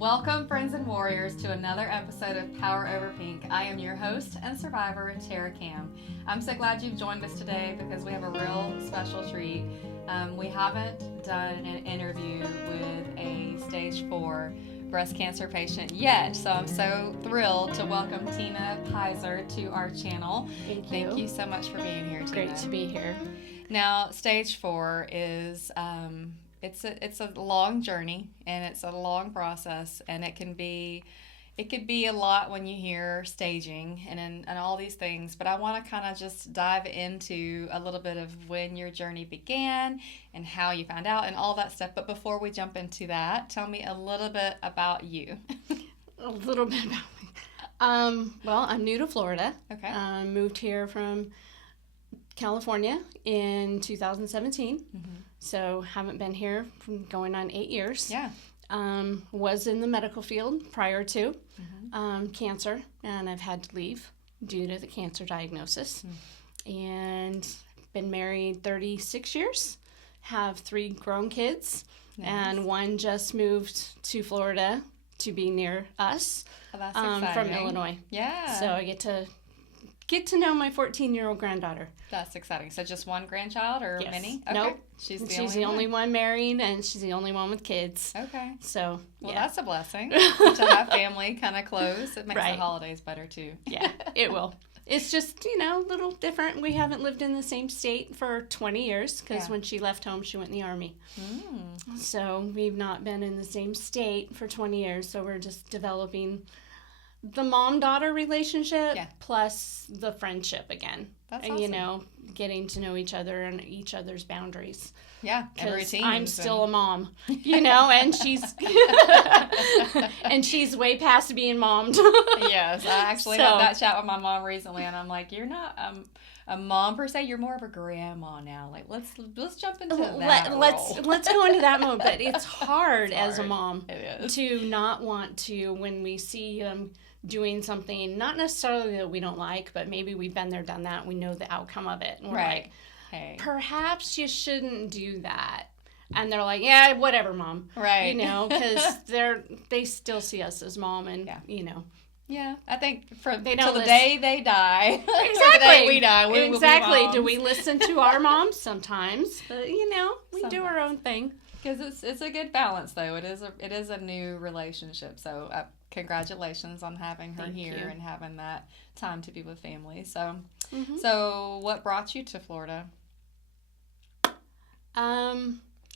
Welcome, friends and warriors, to another episode of Power Over Pink. I am your host and survivor, Tara Cam. I'm so glad you've joined us today because we have a real special treat. We haven't done an interview with a stage 4 breast cancer patient yet, so I'm so thrilled to welcome Tina Piser to our channel. Thank you so much for being here, Tina. Great to be here. Now, stage 4 is it's a long journey, and it's a long process, and it could be a lot when you hear staging and all these things. But I want to kind of just dive into a little bit of when your journey began and how you found out and all that stuff. But before we jump into that, tell me a little bit about you. A little bit about me. Well, I'm new to Florida. Okay. Moved here from California in 2017. Mm-hmm. So haven't been here from going on 8 years. Yeah. Was in the medical field prior to cancer, and I've had to leave due to the cancer diagnosis. And been married 36 years, have 3 grown kids, and one just moved to Florida to be near us. Well, that's exciting. From Illinois. Yeah. So I get to know my 14-year-old granddaughter. That's exciting. So just one grandchild or yes. many? Okay. Nope. She's the only one married, and she's the only one with kids. Okay. So, well, that's a blessing to have family kind of close. It makes right. the holidays better, too. Yeah, it will. It's just, a little different. We haven't lived in the same state for 20 years because when she left home, she went in the Army. So we've not been in the same state for 20 years, so we're just developing the mom-daughter relationship plus the friendship again. That's awesome. Getting to know each other and each other's boundaries. Yeah, and routines. I'm still a mom, and she's way past being mommed. Yes, I actually had that chat with my mom recently, and I'm like, you're not a mom per se, you're more of a grandma now. Like, let's jump into that. Let's go into that mode. But it's hard as a mom it is. To not want to, when we see doing something, not necessarily that we don't like, but maybe we've been there, done that, we know the outcome of it, and we're like, hey, perhaps you shouldn't do that. And they're like, yeah, whatever, Mom. Right. Because they still see us as mom, and Yeah, I think till the day they die. Exactly. The day we die, we will be moms. Do we listen to our moms sometimes? But we sometimes. do our own thing. Because it's a good balance, though. It is a new relationship. So congratulations on having her here and having that time to be with family. So, So what brought you to Florida?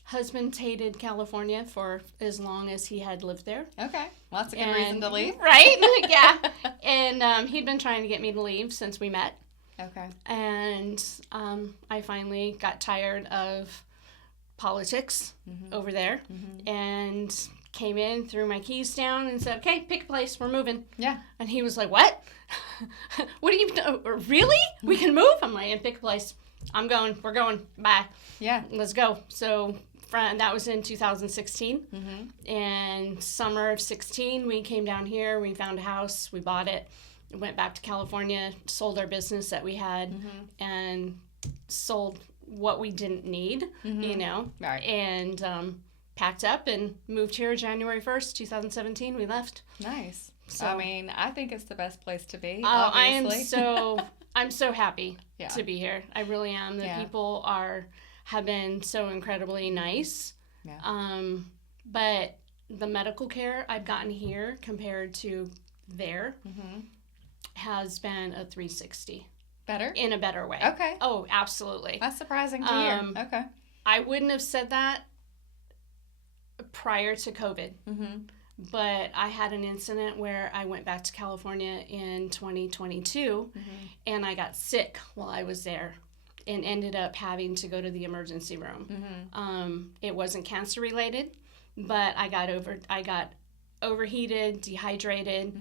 Husband hated California for as long as he had lived there. Okay. Well, that's a good reason to leave. Right? Yeah. And he'd been trying to get me to leave since we met. Okay. And I finally got tired of politics over there and came in, threw my keys down, and said, okay, pick a place, we're moving. Yeah. And he was like, what? What are you doing? Really? We can move? I'm like, pick a place. I'm going. We're going. Bye. Yeah. Let's go. So that was in 2016. And summer of 16, we came down here. We found a house. We bought it. Went back to California, sold our business that we had, and sold what we didn't need, Right. And packed up and moved here January 1st, 2017. We left. Nice. So, I think it's the best place to be, obviously. I'm so happy to be here. I really am. The people have been so incredibly nice. Yeah. But the medical care I've gotten here compared to there has been a 360. Better? In a better way. Okay. Oh, absolutely. That's surprising to hear. Okay. I wouldn't have said that prior to COVID. But I had an incident where I went back to California in 2022 and I got sick while I was there and ended up having to go to the emergency room. It wasn't cancer related, but I got overheated, dehydrated,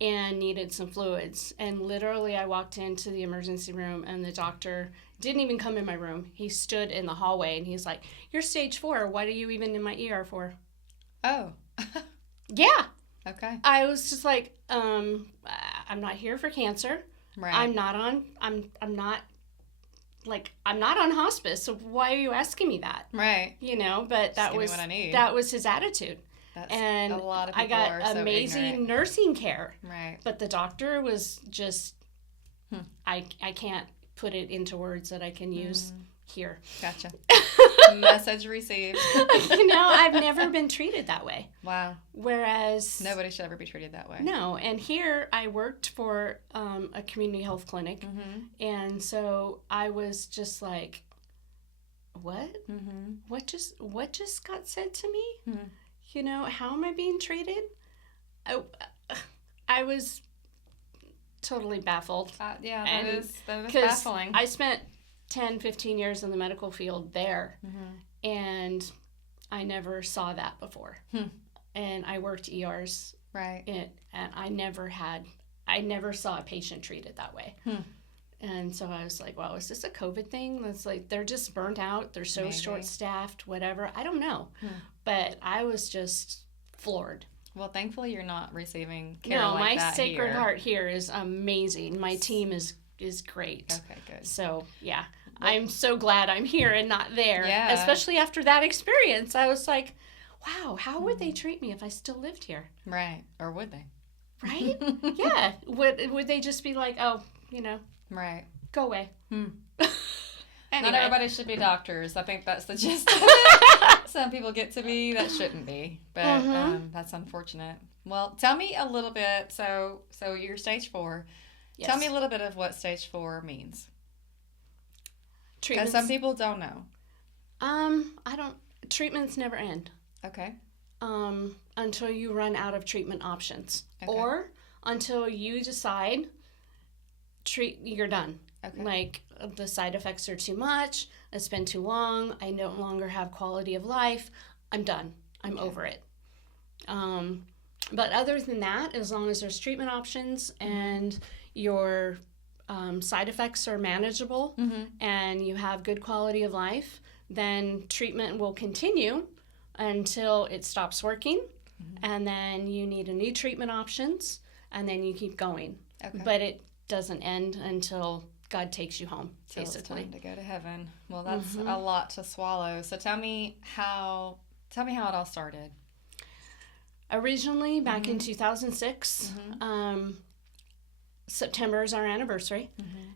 and needed some fluids. And literally I walked into the emergency room and the doctor didn't even come in my room. He stood in the hallway and he's like, you're stage 4. What are you even in my ER for? Oh. Yeah. Okay. I was just like, I'm not here for cancer. Right. I'm not on hospice. So why are you asking me that? Right. But that was his attitude. And a lot of I people got are so amazing ignorant. nursing care. Right. But the doctor was just, I can't put it into words that I can use here. Gotcha. Message received. I've never been treated that way. Wow. Whereas nobody should ever be treated that way. No, and here I worked for a community health clinic, and so I was just like, what? What just got said to me? How am I being treated? I was totally baffled. Yeah, that is baffling. I spent 10, 15 years in the medical field there, and I never saw that before. And I worked ERs, right? And I never saw a patient treated that way. And so I was like, well, is this a COVID thing? That's like, they're just burnt out. They're so short-staffed, whatever. I don't know. But I was just floored. Well, thankfully you're not receiving care like that my Sacred here. Heart here is amazing. My team is great. Okay, good. So, yeah. Well, I'm so glad I'm here and not there. Yeah. Especially after that experience. I was like, wow, how would they treat me if I still lived here? Right. Or would they? Right? Yeah. Would they just be like, oh, right. Go away. Anyway. Not everybody should be doctors. I think that's the gist. Some people get to be that shouldn't be, but that's unfortunate. Well, tell me a little bit. So you're stage 4. Yes. Tell me a little bit of what stage 4 means. Because some people don't know. Treatments never end. Okay. Until you run out of treatment options, or until you decide you're done. Okay. Like the side effects are too much. It's been too long. I no longer have quality of life. I'm done. I'm over it. But other than that, as long as there's treatment options and your side effects are manageable and you have good quality of life, then treatment will continue until it stops working, and then you need a new treatment options, and then you keep going. Okay. But it doesn't end until God takes you home, basically. It's time to go to heaven. Well, that's a lot to swallow. So tell me how it all started. Originally, back in 2006, September is our anniversary,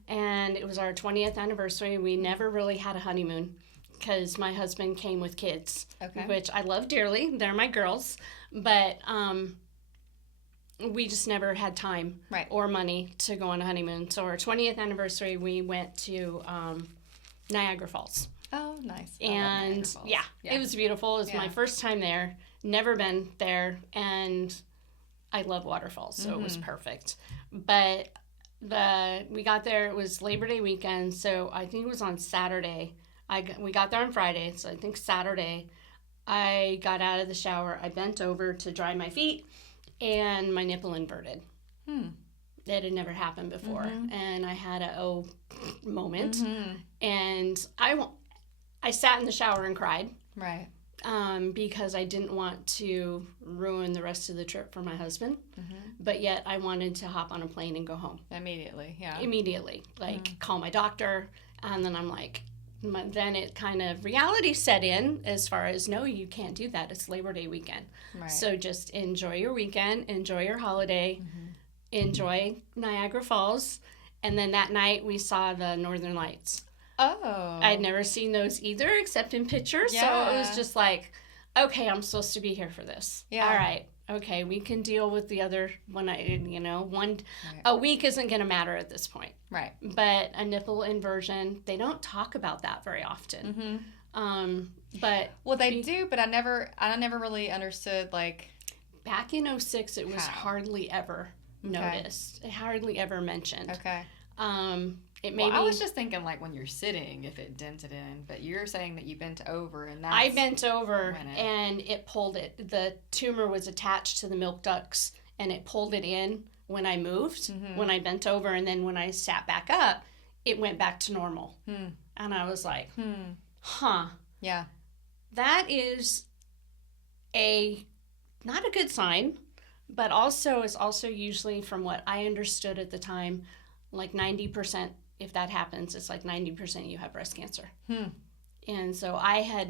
and it was our 20th anniversary. We never really had a honeymoon because my husband came with kids, which I love dearly. They're my girls, but we just never had time or money to go on a honeymoon. So our 20th anniversary, we went to Niagara Falls. Oh, nice. And yeah, it was beautiful. It was my first time there. Never been there, and I love waterfalls, so it was perfect. But we got there, it was Labor Day weekend, so I think it was on Saturday. We got there on Friday, so I think Saturday I got out of the shower, I bent over to dry my feet, and my nipple inverted. That had never happened before, and I had a moment, and I sat in the shower and cried. Right. Because I didn't want to ruin the rest of the trip for my husband, but yet I wanted to hop on a plane and go home. Immediately, yeah. Immediately, call my doctor, and then I'm like, then it kind of reality set in as far as, no, you can't do that. It's Labor Day weekend. Right. So just enjoy your weekend, enjoy your holiday, enjoy Niagara Falls, and then that night we saw the Northern Lights. Oh. I'd never seen those either except in pictures. Yeah. So it was just like, okay, I'm supposed to be here for this. Yeah. All right. Okay, we can deal with the other one. A week isn't going to matter at this point. Right. But a nipple inversion, they don't talk about that very often. But they do, but I never really understood, like, back in 2006, it was hardly ever noticed. Hardly ever mentioned. Okay. I was just thinking, like, when you're sitting, if it dented in, but you're saying that you bent over, and that's... I bent over, and it pulled it. The tumor was attached to the milk ducts, and it pulled it in when I moved, when I bent over, and then when I sat back up, it went back to normal. And I was like, huh. Yeah. That is not a good sign, but is also usually, from what I understood at the time, like 90%. If that happens, it's like 90% you have breast cancer. And so I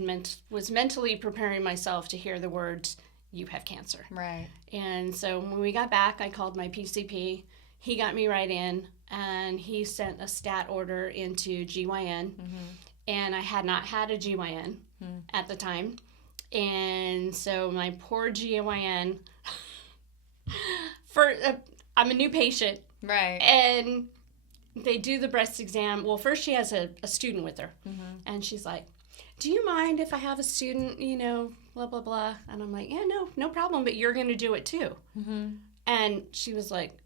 was mentally preparing myself to hear the words, you have cancer. Right. And so when we got back, I called my PCP. He got me right in, and he sent a stat order into GYN. And I had not had a GYN at the time. And so my poor GYN, I'm a new patient. Right. And they do the breast exam. Well, first she has a student with her. And she's like, do you mind if I have a student, blah, blah, blah. And I'm like, yeah, no problem, but you're going to do it too. And she was like,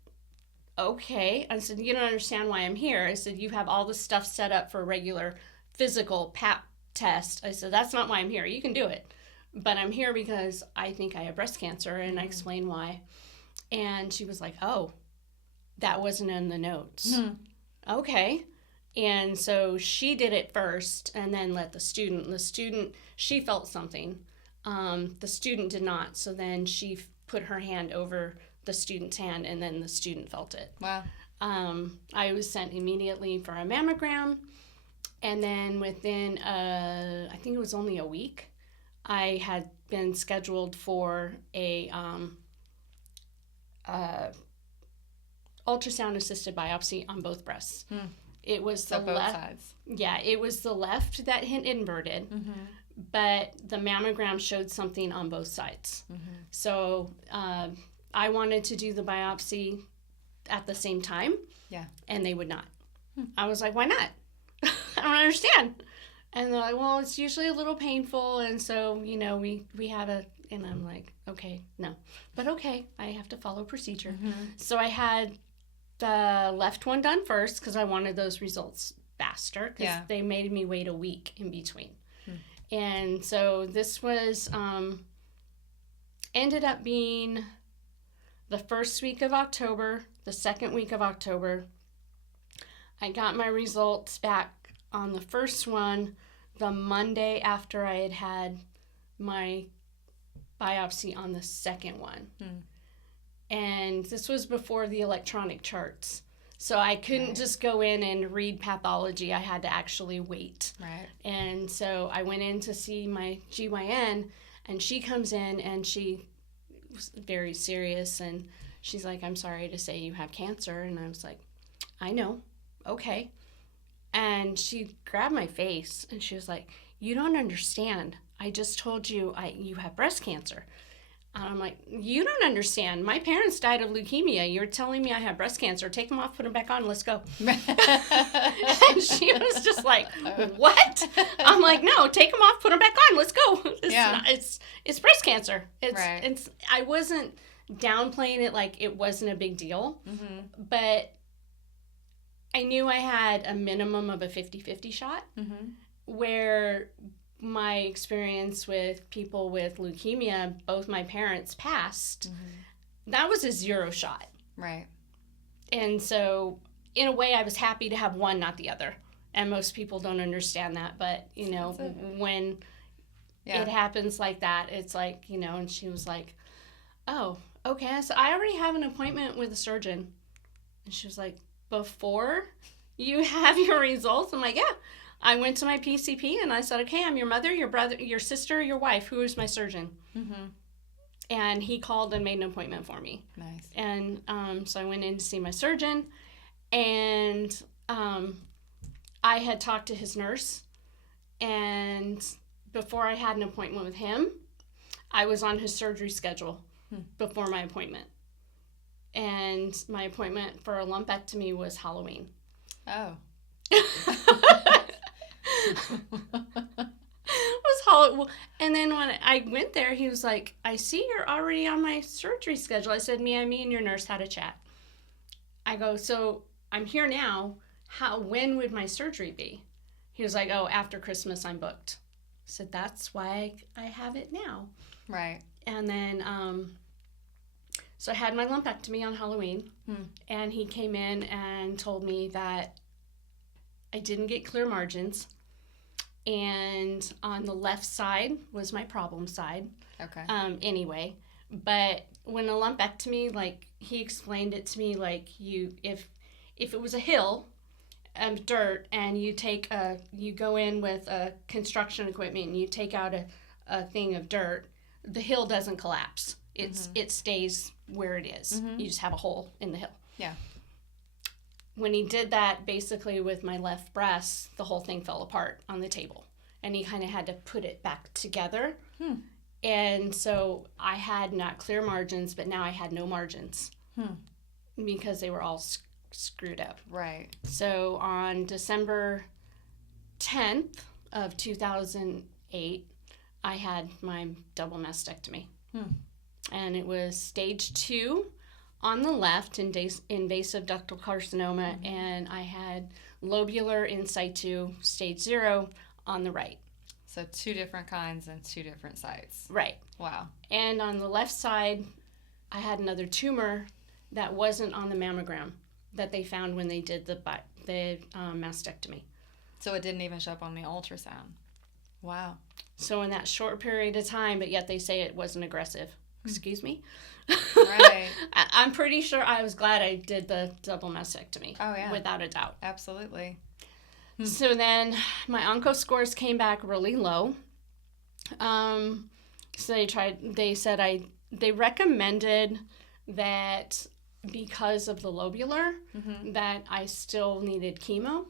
okay. I said, you don't understand why I'm here. I said, you have all this stuff set up for a regular physical pap test. I said, that's not why I'm here. You can do it. But I'm here because I think I have breast cancer. And I explained why. And she was like, oh, that wasn't in the notes. Okay. And so she did it first and then let the student, she felt something. The student did not. So then she put her hand over the student's hand, and then the student felt it. Wow. I was sent immediately for a mammogram. And then within, I think it was only a week, I had been scheduled for a ultrasound-assisted biopsy on both breasts. It was so both sides. Yeah, it was the left that had inverted, but the mammogram showed something on both sides. So I wanted to do the biopsy at the same time, and they would not. I was like, why not? I don't understand. And they're like, well, it's usually a little painful, and so, we have and I'm like, okay, no. But okay, I have to follow procedure. So I had the left one done first because I wanted those results faster because they made me wait a week in between. And so this was, ended up being the first week of October, the second week of October. I got my results back on the first one the Monday after I had had my biopsy on the second one. And this was before the electronic charts. So I couldn't just go in and read pathology. I had to actually wait. Right. And so I went in to see my GYN, and she comes in and she was very serious. And she's like, I'm sorry to say you have cancer. And I was like, I know. Okay. And she grabbed my face and she was like, you don't understand. I just told you you have breast cancer. And I'm like, you don't understand. My parents died of leukemia. You're telling me I have breast cancer. Take them off, put them back on, let's go. And she was just like, what? I'm like, no, take them off, put them back on, let's go. It's breast cancer. I wasn't downplaying it like it wasn't a big deal. But I knew I had a minimum of a 50-50 shot where my experience with people with leukemia, both my parents passed, that was a 0 shot. Right. And so in a way I was happy to have one, not the other. And most people don't understand that. But, when it happens like that, it's like, and she was like, oh, okay. So I already have an appointment with a surgeon. And she was like, before you have your results? I'm like, yeah. I went to my PCP and I said, okay, I'm your mother, your brother, your sister, your wife. Who is my surgeon? And he called and made an appointment for me. Nice. And so I went in to see my surgeon, and I had talked to his nurse, and before I had an appointment with him, I was on his surgery schedule before my appointment. And my appointment for a lumpectomy was Halloween. Oh. And then when I went there, he was like, I see you're already on my surgery schedule. I said, me and your nurse had a chat. I go, so I'm here now. When would my surgery be? He was like, oh, after Christmas I'm booked. I said, that's why I have it now. Right. And then, so I had my lumpectomy on Halloween, and he came in and told me that I didn't get clear margins. And on the left side was my problem side. Okay. Anyway, but when a lumpectomy, like, he explained it to me like if it was a hill of dirt and you go in with a construction equipment and you take out a thing of dirt, the hill doesn't collapse. It stays where it is. You just have a hole in the hill. Yeah. When he did that, basically with my left breast, the whole thing fell apart on the table. And he kind of had to put it back together. And so I had not clear margins, but now I had no margins. Because they were all screwed up. Right. So on December 10th of 2008, I had my double mastectomy. And it was stage 2 on the left, invasive ductal carcinoma, and I had lobular in situ, stage 0, on the right. So 2 different kinds and 2 different sites. Right. Wow. And on the left side, I had another tumor that wasn't on the mammogram that they found when they did the mastectomy. So it didn't even show up on the ultrasound. Wow. So in that short period of time, but yet they say it wasn't aggressive. Excuse me? Right. I'm pretty sure I was glad I did the double mastectomy. Oh, yeah. Without a doubt. Absolutely. So then my onco scores came back really low. So they recommended that because of the lobular, that I still needed chemo.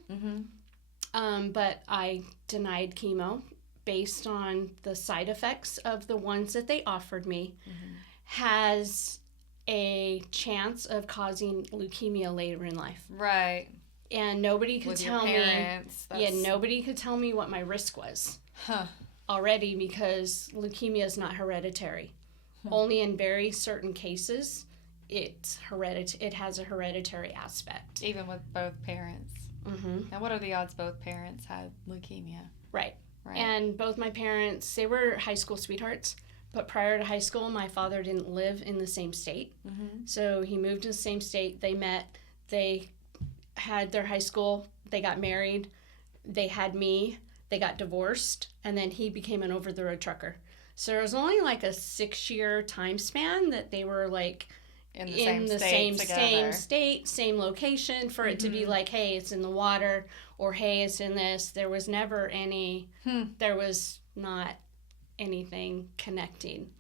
But I denied chemo based on the side effects of the ones that they offered me. Has a chance of causing leukemia later in life. Right. And nobody could tell me. Yeah, nobody could tell me what my risk was. Already, because leukemia is not hereditary. Only in very certain cases, it has a hereditary aspect. Even with both parents. And what are the odds both parents had leukemia? Right. And both my parents, they were high school sweethearts. But prior to high school, my father didn't live in the same state. So he moved to the same state. They met. They had their high school. They got married. They had me. They got divorced. And then he became an over-the-road trucker. So there was only like a 6-year time span that they were like in the same state, same location, for it to be like, hey, it's in the water, or hey, it's in this. There was never any, there was not anything connecting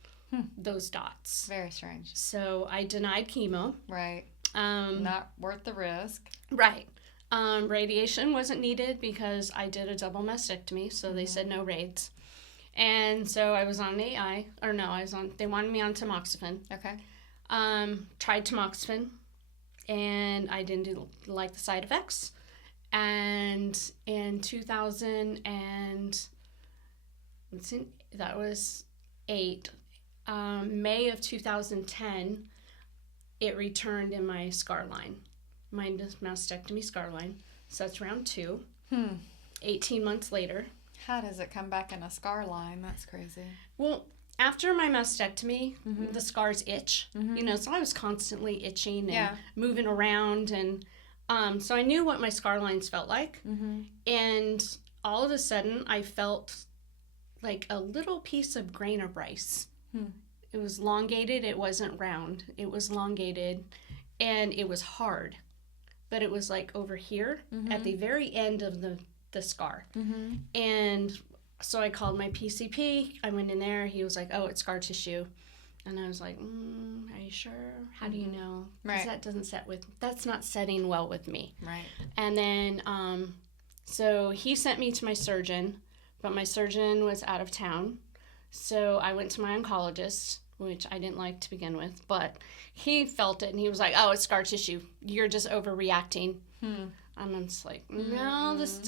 those dots. Very strange. So I denied chemo. Right. Not worth the risk. Right. Radiation wasn't needed because I did a double mastectomy, so they said no rades. And so I was on they wanted me on tamoxifen. Okay. Tried tamoxifen, and I didn't like the side effects. And in 2008, May of 2010, it returned in my scar line, my mastectomy scar line. So that's round 2. 18 months later. How does it come back in a scar line? That's crazy. Well, after my mastectomy, the scars itch, so I was constantly itching and moving around. And so I knew what my scar lines felt like. And all of a sudden, I felt like a little piece of grain of rice. It was elongated. It wasn't round. It was elongated, and it was hard. But it was like over here at the very end of the scar. And so I called my PCP. I went in there. He was like, oh, it's scar tissue. And I was like, are you sure? How do you know? Because that's not setting well with me. Right. And then, so he sent me to my surgeon, but my surgeon was out of town. So I went to my oncologist, which I didn't like to begin with, but he felt it, and he was like, oh, it's scar tissue. You're just overreacting. And I'm just like, no, this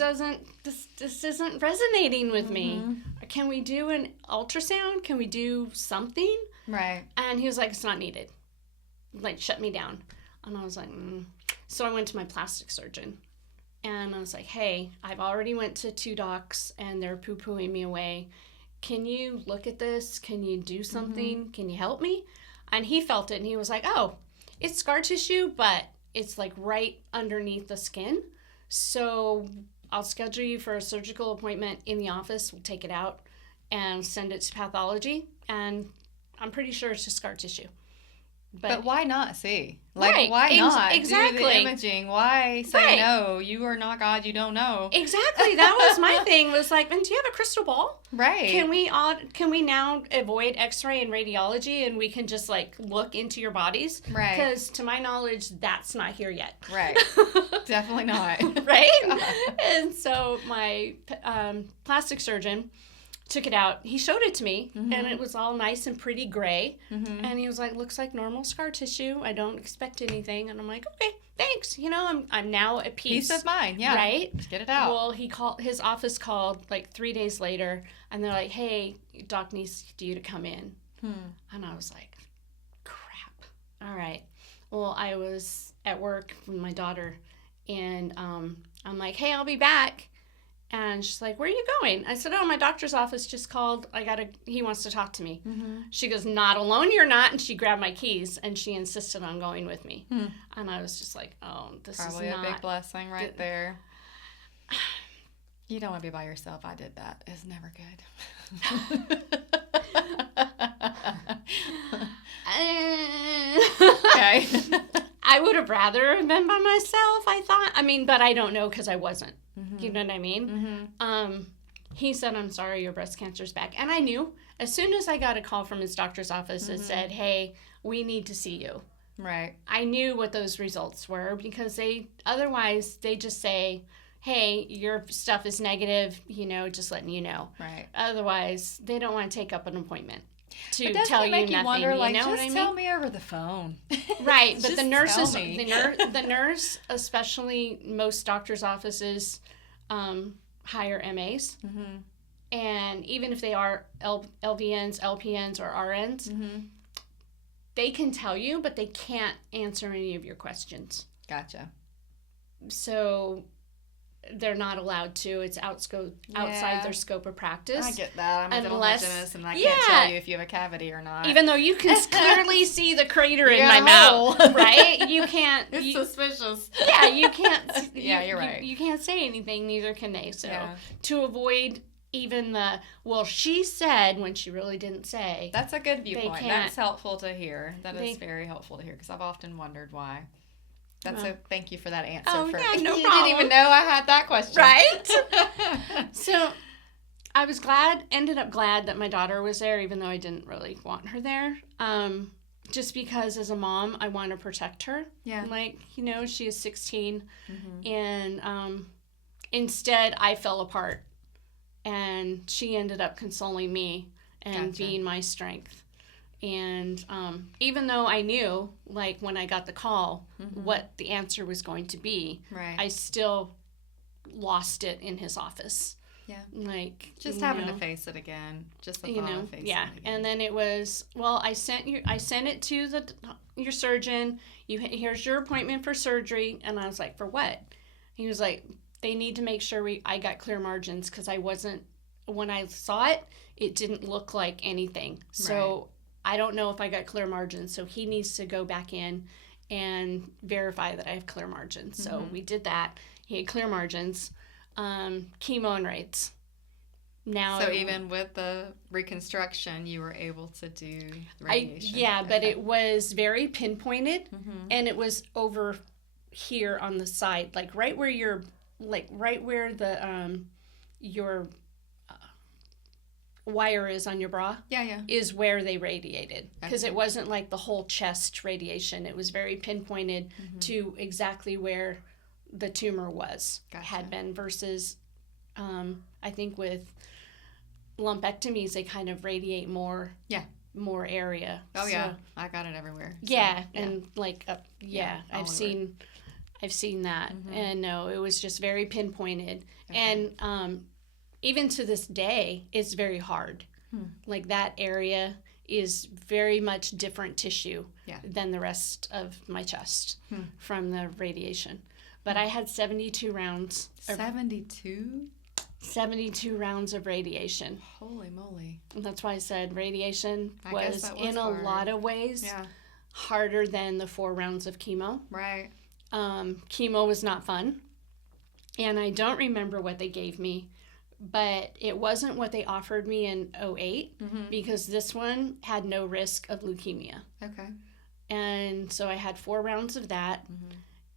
isn't resonating with me. Can we do an ultrasound? Can we do something? Right. And he was like, it's not needed. Like, shut me down. And I was like, So I went to my plastic surgeon. And I was like, hey, I've already went to 2 docs, and they're poo-pooing me away. Can you look at this? Can you do something? Can you help me? And he felt it, and he was like, oh, it's scar tissue, but it's like right underneath the skin. So I'll schedule you for a surgical appointment in the office. We'll take it out and send it to pathology. And I'm pretty sure it's just scar tissue. But why not see? Like, right. why not exactly. do the imaging? Why say no? You are not God. You don't know. Exactly. That was my thing. Was like, and do you have a crystal ball? Right. Can we now avoid X-ray and radiology, and we can just like look into your bodies? Right. Because to my knowledge, that's not here yet. Right. Definitely not. Right. And so my plastic surgeon took it out. He showed it to me, and it was all nice and pretty gray. And he was like, "Looks like normal scar tissue. I don't expect anything." And I'm like, "Okay, thanks. You know, I'm now at peace." Peace of mind. Yeah. Right. Just get it out. Well, his office called like 3 days later, and they're like, "Hey, doc needs you to come in." And I was like, "Crap. All right." Well, I was at work with my daughter, and I'm like, "Hey, I'll be back." And she's like, "Where are you going?" I said, "Oh, my doctor's office just called. He wants to talk to me." She goes, "Not alone, you're not." And she grabbed my keys and she insisted on going with me. And I was just like, "Oh, this Probably is not a big blessing right there." You don't want to be by yourself. I did that. It's never good. Okay. I would have rather been by myself, I thought. I mean, but I don't know because I wasn't. You know what I mean? He said, "I'm sorry, your breast cancer's back." And I knew. As soon as I got a call from his doctor's office that said, "Hey, we need to see you." Right. I knew what those results were because otherwise they just say, "Hey, your stuff is negative, you know, just letting you know." Right. Otherwise, they don't want to take up an appointment to But tell you make nothing. Wonder, like, you know just what I mean? tell me over the phone. Right, but Just the nurses, tell me. the nurse, especially most doctors' offices, hire MAs, and even if they are LVNs, LPNs, or RNs, they can tell you, but they can't answer any of your questions. Gotcha. So they're not allowed to. It's outside their scope of practice. I get that. I'm a dental Unless- hygienist, and I can't tell you if you have a cavity or not. Even though you can clearly see the crater in Yeah, my hole. mouth, right? You can't. It's suspicious. Yeah, you can't. Yeah, you're right. You can't say anything. Neither can they. So Yeah. to avoid even well, she said when she really didn't say. That's a good viewpoint. can't- That's helpful to hear. That is very helpful to hear because I've often wondered why. Thank you for that answer. Oh, yeah, no you problem. didn't even know I had that question. Right? So I was ended up glad that my daughter was there, even though I didn't really want her there. Just because as a mom, I want to protect her. Yeah. Like, you know, she is 16. And instead, I fell apart. And she ended up consoling me and being my strength. And even though I knew, like, when I got the call, what the answer was going to be, I still lost it in his office. Yeah. Like, just having to face it again. Just the thought of facing it again. And then it was, well, I sent it to your surgeon. Here's your appointment for surgery. And I was like, for what? He was like, they need to make sure I got clear margins because when I saw it, it didn't look like anything. So I don't know if I got clear margins. So he needs to go back in and verify that I have clear margins. So we did that. He had clear margins. Chemo and rates. So even with the reconstruction, you were able to do radiation. But it was very pinpointed, and it was over here on the side, like right where your wire is on your bra. Is where they radiated, because it wasn't like the whole chest radiation. It was very pinpointed to exactly where the tumor had been versus I think with lumpectomies they kind of radiate more area. I got it everywhere. And like I've seen that. And no, it was just very pinpointed. And even to this day it's very hard. Like that area is very much different tissue than the rest of my chest from the radiation. But I had 72 rounds. 72 rounds of radiation. Holy moly. And that's why I said radiation was in a lot of ways harder than the 4 rounds of chemo. Right. Chemo was not fun. And I don't remember what they gave me, but it wasn't what they offered me in 2008 because this one had no risk of leukemia. Okay. And so I had 4 rounds of that,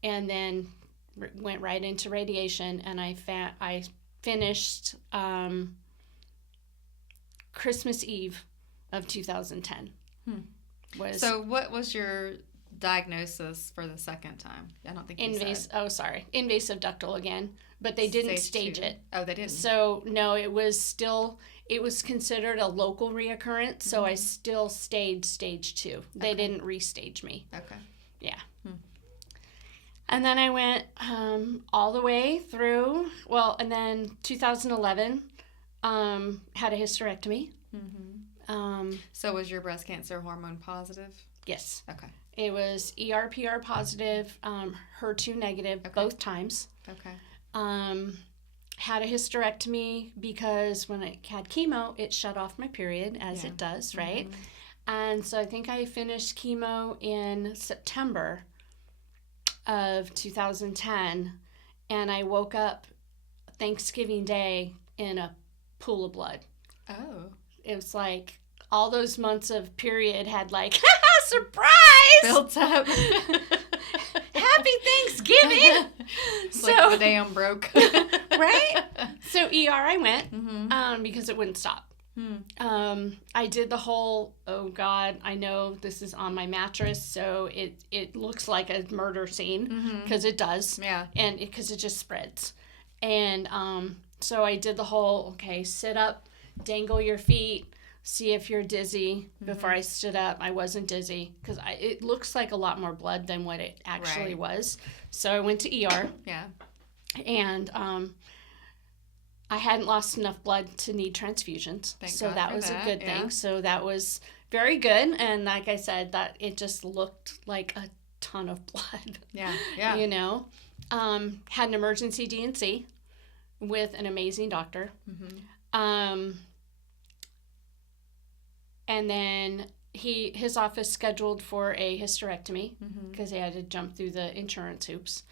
and then went right into radiation, and I finished Christmas Eve of 2010. So what was your diagnosis for the second time? I don't think you said. Invasive ductal again, but they didn't stage it. Oh, they didn't. So no, it was considered a local reoccurrence, so I still stayed stage 2. They didn't restage me. Okay. Yeah. And then I went all the way through, and then 2011, had a hysterectomy. So was your breast cancer hormone positive? Yes. Okay. It was ER/PR positive, HER2 negative, both times. Okay. Had a hysterectomy because when I had chemo, it shut off my period, as it does, right? And so I think I finished chemo in September of 2010, and I woke up Thanksgiving Day in a pool of blood. Oh. It was like all those months of period had like, surprise! Built up. Happy Thanksgiving! So like the day I'm broke. Right? So ER I went because it wouldn't stop. I did the whole, oh God, I know this is on my mattress, so it looks like a murder scene, because it does. Yeah. And because it just spreads. And so I did the whole, okay, sit up, dangle your feet, see if you're dizzy. Before I stood up, I wasn't dizzy, because it looks like a lot more blood than what it actually was. So I went to ER. Yeah. And I hadn't lost enough blood to need transfusions. So that was a good thing. So that was very good. And like I said, that it just looked like a ton of blood. Yeah. Yeah. You know? Had an emergency D&C with an amazing doctor. And then his office scheduled for a hysterectomy because they had to jump through the insurance hoops.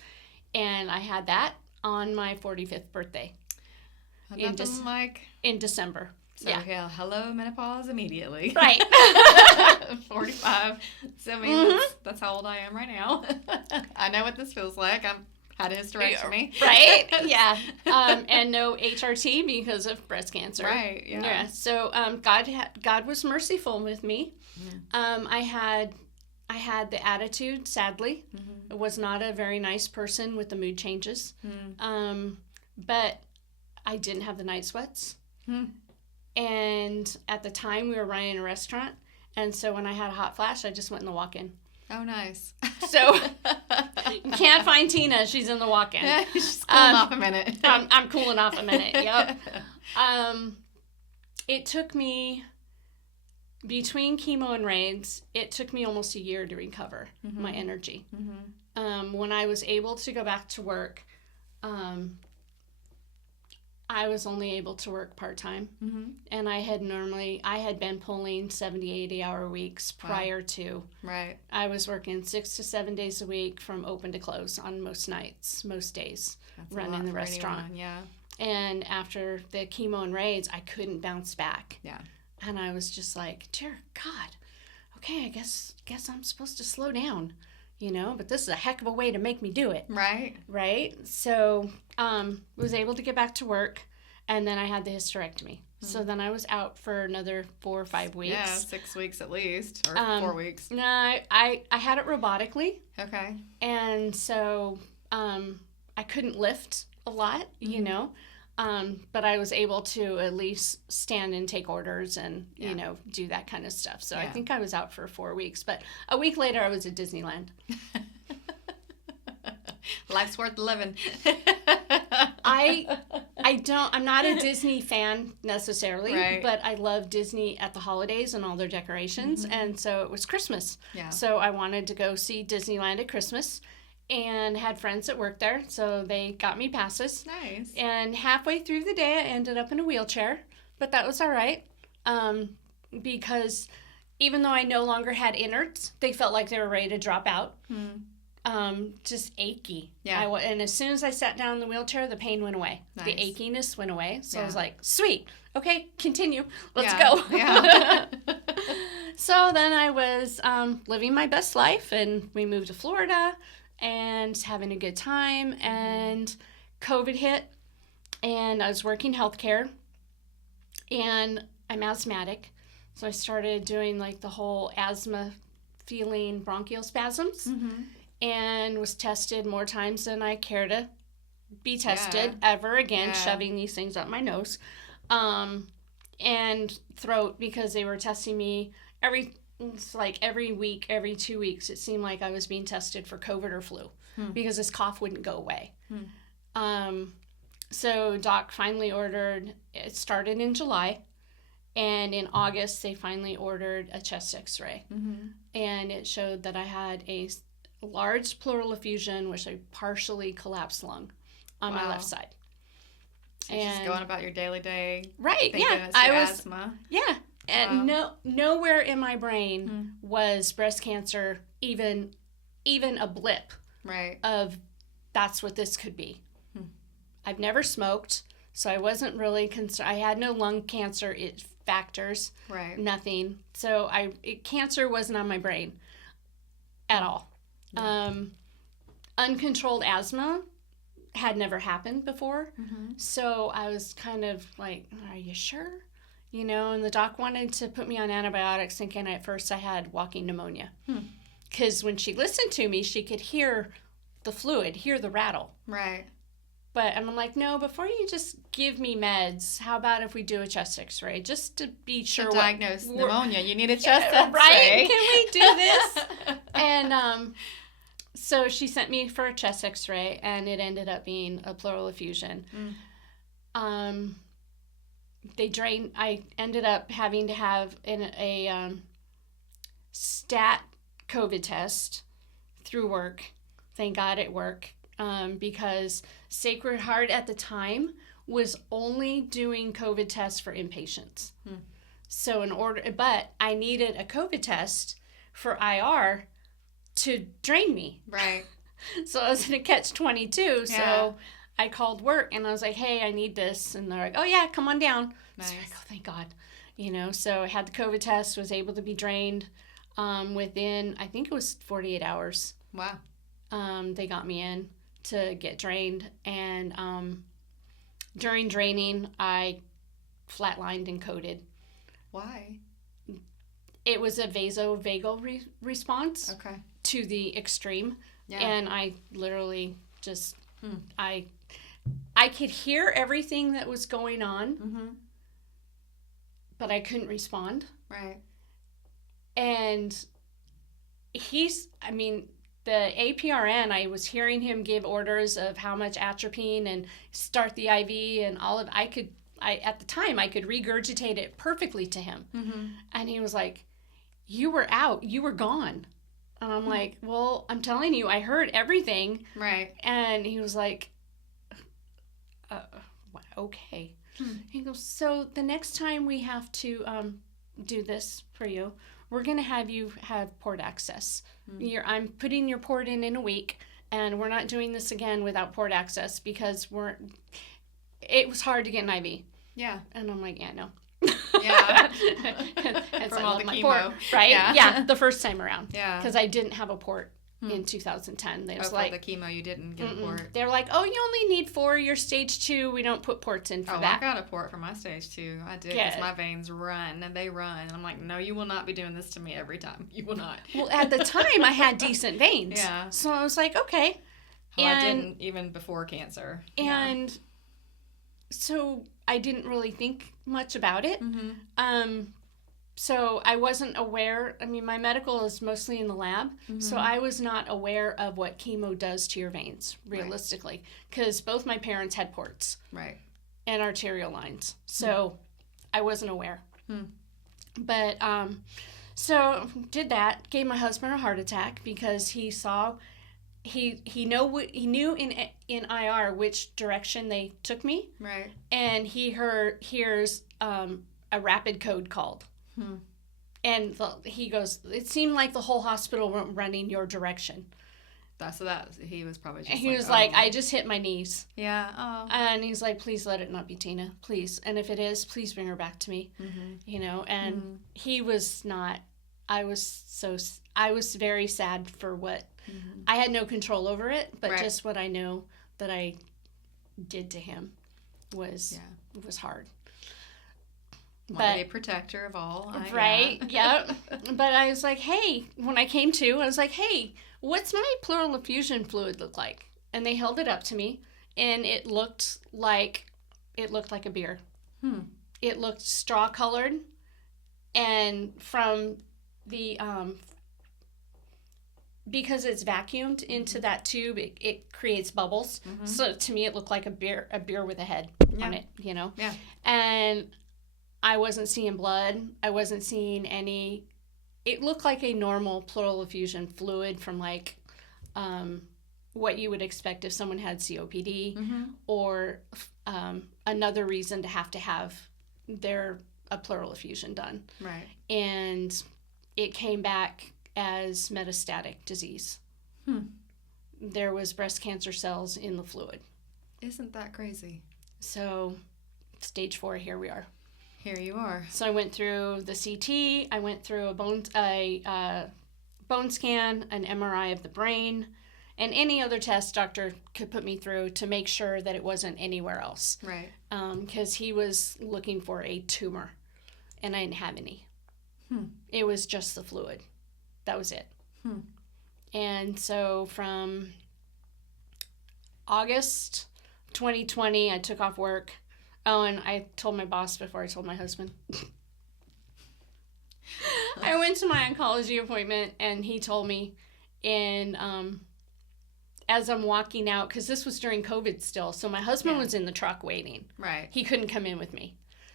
And I had that on my 45th birthday. In December. So yeah, hello menopause immediately. Right. 45. So I mean, that's how old I am right now. I know what this feels like. I've had a hysterectomy. Right. Yeah. And no HRT because of breast cancer. Right. Yeah. Yeah. So God was merciful with me. I had the attitude, sadly. I was not a very nice person with the mood changes. But I didn't have the night sweats. And at the time, we were running a restaurant. And so when I had a hot flash, I just went in the walk-in. Oh, nice. So you can't find Tina. She's in the walk-in. She's cooling off a minute. I'm cooling off a minute. Yep. It took me, between chemo and raids, it took me almost a year to recover my energy. When I was able to go back to work, I was only able to work part-time. And I had been pulling 70, 80-hour weeks prior to. Right. I was working 6 to 7 days a week from open to close on most nights, most days, running the restaurant. Anyone, yeah. And after the chemo and raids, I couldn't bounce back. Yeah. And I was just like, dear God, okay, I guess I'm supposed to slow down. But this is a heck of a way to make me do it. Right. Right? So, was able to get back to work, and then I had the hysterectomy. So then I was out for another 4 or 5 weeks. Yeah, 6 weeks at least, or 4 weeks. No, I had it robotically. Okay. And so, I couldn't lift a lot, but I was able to at least stand and take orders and, do that kind of stuff. So I think I was out for 4 weeks. But a week later, I was at Disneyland. Life's worth living. I'm not a Disney fan necessarily, right. But I love Disney at the holidays and all their decorations. And so it was Christmas. Yeah. So I wanted to go see Disneyland at Christmas. And had friends that worked there, so they got me passes. Nice. And halfway through the day, I ended up in a wheelchair, but that was all right, because even though I no longer had innards, they felt like they were ready to drop out. Just achy. Yeah. And as soon as I sat down in the wheelchair, the pain went away. Nice. The achiness went away. So I was like, sweet. Okay, continue. Let's go. Yeah. So then I was living my best life, and we moved to Florida and having a good time, and COVID hit, and I was working healthcare, and I'm asthmatic. So I started doing like the whole asthma feeling bronchial spasms, and was tested more times than I care to be tested ever again, shoving these things up my nose. And throat, because they were testing me every week, every 2 weeks. It seemed like I was being tested for COVID or flu because this cough wouldn't go away. So doc finally ordered, it started in July, and in August they finally ordered a chest x-ray. And it showed that I had a large pleural effusion, which a partially collapsed lung on my left side. So you're just going about your daily day. Right, yeah. I was asthma. Yeah. And nowhere in my brain was breast cancer even a blip. Right. Of that's what this could be. I've never smoked, so I wasn't really concerned. I had no lung cancer factors. Right. Nothing. So cancer wasn't on my brain at all. Yeah. Uncontrolled asthma had never happened before. So I was kind of like, are you sure? You know, and the doc wanted to put me on antibiotics, thinking at first I had walking pneumonia. Because when she listened to me, she could hear the fluid, hear the rattle. Right. But I'm like, no, before you just give me meds, how about if we do a chest x-ray just to be sure to diagnose pneumonia, you need a chest x-ray. Right? Can we do this? And so she sent me for a chest x-ray, and it ended up being a pleural effusion. I ended up having to have a stat COVID test through work. Thank God it worked. Because Sacred Heart at the time was only doing COVID tests for inpatients. So but I needed a COVID test for IR to drain me. Right. So I was in a catch-22. Yeah. So I called work and I was like, hey, I need this. And they're like, oh yeah, come on down. Nice. So I go, thank God. You know, so I had the COVID test, was able to be drained within, I think it was 48 hours. Wow. They got me in to get drained, and during draining I flatlined and coded. Why? It was a vasovagal response to the extreme. And I literally just I could hear everything that was going on, but I couldn't respond. Right. And the APRN, I was hearing him give orders of how much atropine and start the IV and all of at the time I could regurgitate it perfectly to him. And he was like, you were out, you were gone. And I'm like, well, I'm telling you, I heard everything. Right. And he was like, okay. He goes, so the next time we have to do this for you, we're going to have you have port access. I'm putting your port in a week, and we're not doing this again without port access because it was hard to get an IV. Yeah. And I'm like, yeah, no. Yeah. From all the chemo. Port, right? Yeah, the first time around. Yeah. Because I didn't have a port in 2010. They was for the chemo you didn't get a port. They're like, oh, you only need 4. You're stage 2. We don't put ports in for that. I got a port for my stage 2. I did, because my veins run, and they run. And I'm like, no, you will not be doing this to me every time. You will not. Well, at the time, I had decent veins. Yeah. So I was like, okay. Well, I didn't even before cancer. And so I didn't really think much about it. So I wasn't aware. My medical is mostly in the lab, so I was not aware of what chemo does to your veins, realistically, because both my parents had ports, and arterial lines, so I wasn't aware. But so did that. Gave my husband a heart attack because he saw, he knew in IR which direction they took me, and he hears a rapid code called. And he goes, it seemed like the whole hospital went running your direction. He was probably just he was like, I just hit my knees. Yeah. Oh. And he's like, please let it not be Tina, please. And if it is, please bring her back to me. You know, and he was not I was very sad for what I had no control over it, but just what I know that I did to him was hard. Want to be a protector of all. Right, yep. But I was like, hey, when I came to, I was like, hey, what's my pleural effusion fluid look like? And they held it up to me, and it looked like a beer. It looked straw colored, and from the because it's vacuumed into that tube, it creates bubbles. So to me, it looked like a beer with a head on it, you know. Yeah. And I wasn't seeing blood. I wasn't seeing any. It looked like a normal pleural effusion fluid from like what you would expect if someone had COPD or another reason to have a pleural effusion done. Right. And it came back as metastatic disease. There was breast cancer cells in the fluid. Isn't that crazy? So stage 4, here we are. Here you are. So I went through the CT, I went through a bone scan, an MRI of the brain, and any other test doctor could put me through to make sure that it wasn't anywhere else. Right. Because he was looking for a tumor, and I didn't have any. It was just the fluid. That was it. And so from August 2020, I took off work. Oh, and I told my boss before I told my husband. I went to my oncology appointment, and he told me, and as I'm walking out, because this was during COVID still, so my husband was in the truck waiting. Right. He couldn't come in with me.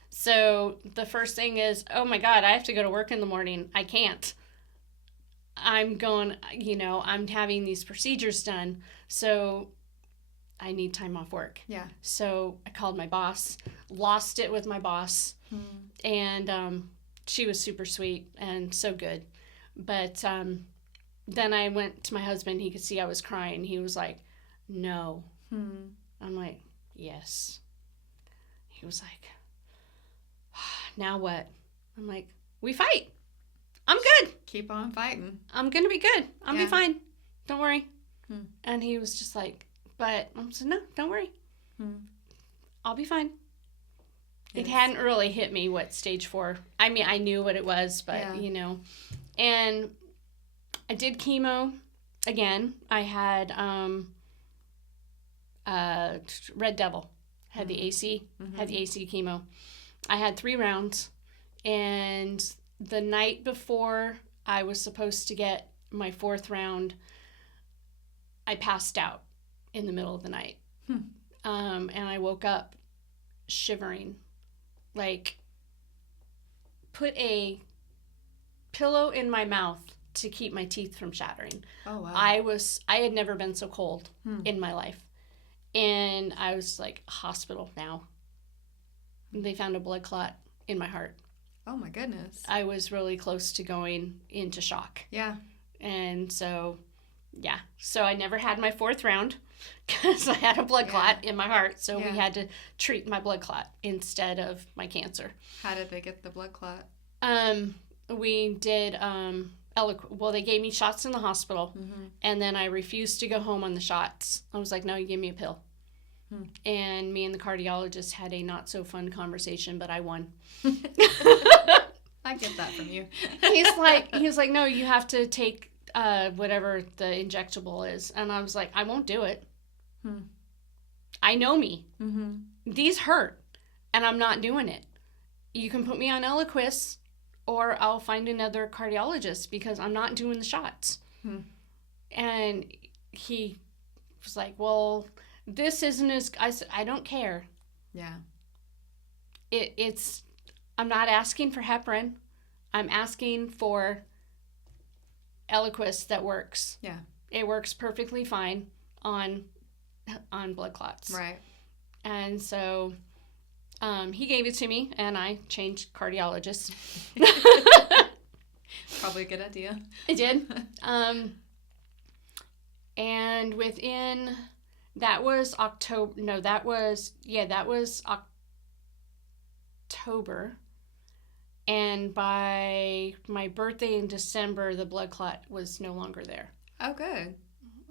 So the first thing is, oh my God, I have to go to work in the morning. I can't. I'm going, I'm having these procedures done, so I need time off work. Yeah. So I called my boss, lost it with my boss, and she was super sweet and so good. But then I went to my husband. He could see I was crying. He was like, no. I'm like, yes. He was like, now what? I'm like, we fight. I'm good. Keep on fighting. I'm going to be good. I'll be fine. Don't worry. And he was just like, but I said, no, don't worry. I'll be fine. Yes. It hadn't really hit me what stage 4. I mean, I knew what it was, but, And I did chemo again. I had Red Devil. Had the AC. Had the AC chemo. I had 3 rounds. And the night before I was supposed to get my 4th round, I passed out in the middle of the night. And I woke up shivering. Like, put a pillow in my mouth to keep my teeth from shattering. Oh, wow. I had never been so cold in my life. And I was like, hospital now. And they found a blood clot in my heart. Oh, my goodness. I was really close to going into shock. Yeah. And so, yeah. So I never had my 4th round because I had a blood clot in my heart. So we had to treat my blood clot instead of my cancer. How did they get the blood clot? We did, they gave me shots in the hospital. And then I refused to go home on the shots. I was like, no, you give me a pill. And me and the cardiologist had a not so fun conversation, but I won. I get that from you. He was like, no, you have to take whatever the injectable is. And I was like, I won't do it. I know me. These hurt, and I'm not doing it. You can put me on Eliquis, or I'll find another cardiologist because I'm not doing the shots. And he was like, well, this isn't as... I said, I don't care. Yeah. It's... I'm not asking for heparin. I'm asking for Eliquis that works. Yeah. It works perfectly fine on blood clots. Right. And so he gave it to me, and I changed cardiologists. Probably a good idea. I did. And within... That was October. No, that was October. And by my birthday in December, the blood clot was no longer there. Oh, good.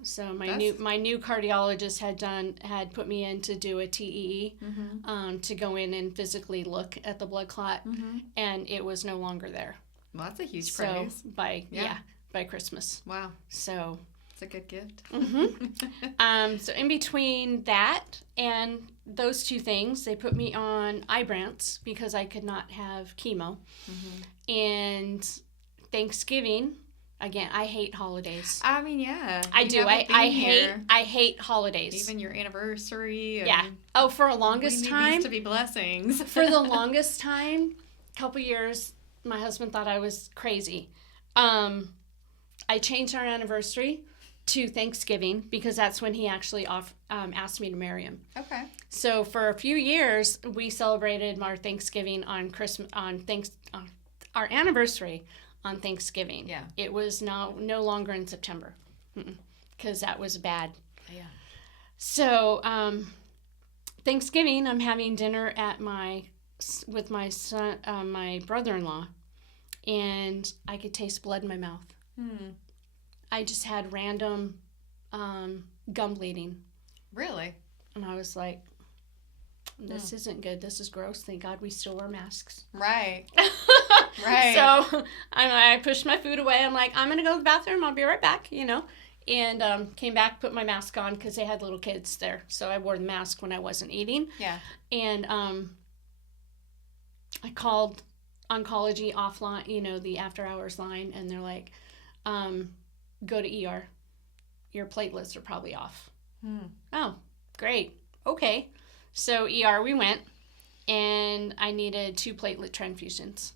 So my new cardiologist had put me in to do a TEE, to go in and physically look at the blood clot, and it was no longer there. Well, that's a huge praise. By Christmas. Wow. So it's a good gift. So in between that and those two things, they put me on Ibrance because I could not have chemo. And Thanksgiving. Again, I hate holidays. I mean, yeah. I do. I hate holidays. Even your anniversary. Yeah. Oh, for the longest time. We need these to be blessings. For the longest time, couple years, my husband thought I was crazy. I changed our anniversary to Thanksgiving because that's when he actually asked me to marry him. Okay. So for a few years, we celebrated our Thanksgiving on Christmas our anniversary on Thanksgiving. Yeah. It was no longer in September because that was bad. Yeah. So Thanksgiving, I'm having dinner with my son, my brother-in-law, and I could taste blood in my mouth. I just had random gum bleeding. Really? And I was like, this isn't good. This is gross. Thank God we still wear masks. Right. Right. So I pushed my food away. I'm like, I'm going to go to the bathroom. I'll be right back, And came back, put my mask on because they had little kids there. So I wore the mask when I wasn't eating. Yeah. And I called oncology offline, the after hours line. And they're like, go to ER. Your platelets are probably off. Oh, great. Okay. So ER we went, and I needed 2 platelet transfusions.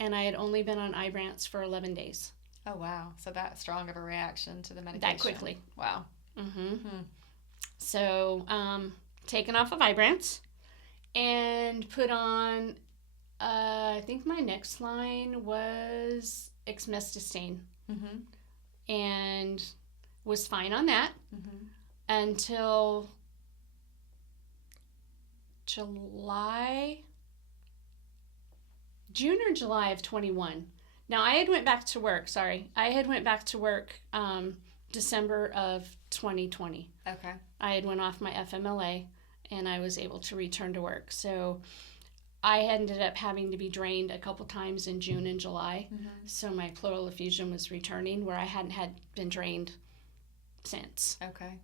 And I had only been on Ibrance for 11 days. Oh, wow. So that strong of a reaction to the medication. That quickly. Wow. So taken off of Ibrance and put on, I think my next line was exemestane. And was fine on that until June or July of 21. Now I had went back to work. December of 2020. Okay. I had went off my FMLA and I was able to return to work. So I ended up having to be drained a couple times in June and July. So my pleural effusion was returning where I hadn't been drained since. Okay.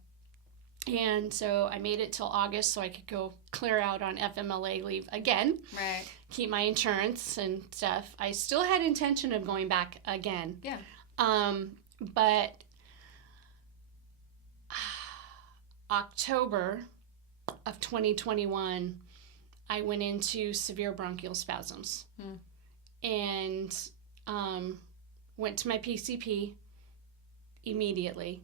And so I made it till August so I could go clear out on FMLA leave again. Right. Keep my insurance and stuff. I still had intention of going back again. Yeah. But October of 2021, I went into severe bronchial spasms. And went to my PCP immediately.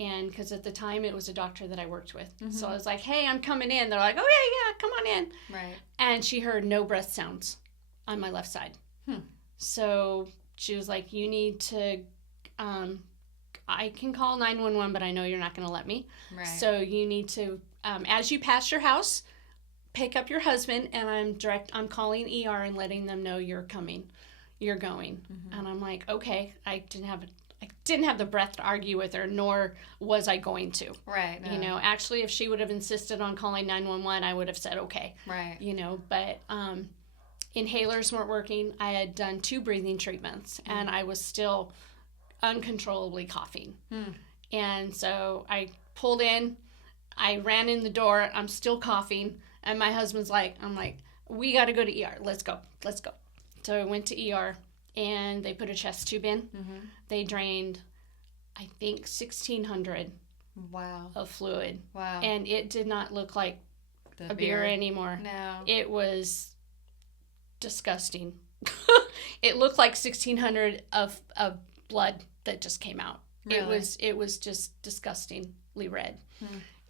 And because at the time it was a doctor that I worked with. So I was like, hey, I'm coming in. They're like, oh, yeah, come on in. Right. And she heard no breath sounds on my left side. So she was like, you need to, I can call 911, but I know you're not going to let me. Right. So you need to, as you pass your house, pick up your husband, and I'm calling ER and letting them know you're coming. You're going. And I'm like, okay. I didn't have the breath to argue with her, nor was I going to. Right. No. Actually, if she would have insisted on calling 911, I would have said okay. Right. But inhalers weren't working. I had done 2 breathing treatments, and I was still uncontrollably coughing. And so I pulled in. I ran in the door. I'm still coughing. And my husband's like, we got to go to ER. Let's go. So I went to ER. And they put a chest tube in. They drained, I think, 1,600 of fluid. Wow. And it did not look like a beer anymore. No. It was disgusting. It looked like 1,600 of blood that just came out. Really? It was just disgustingly red.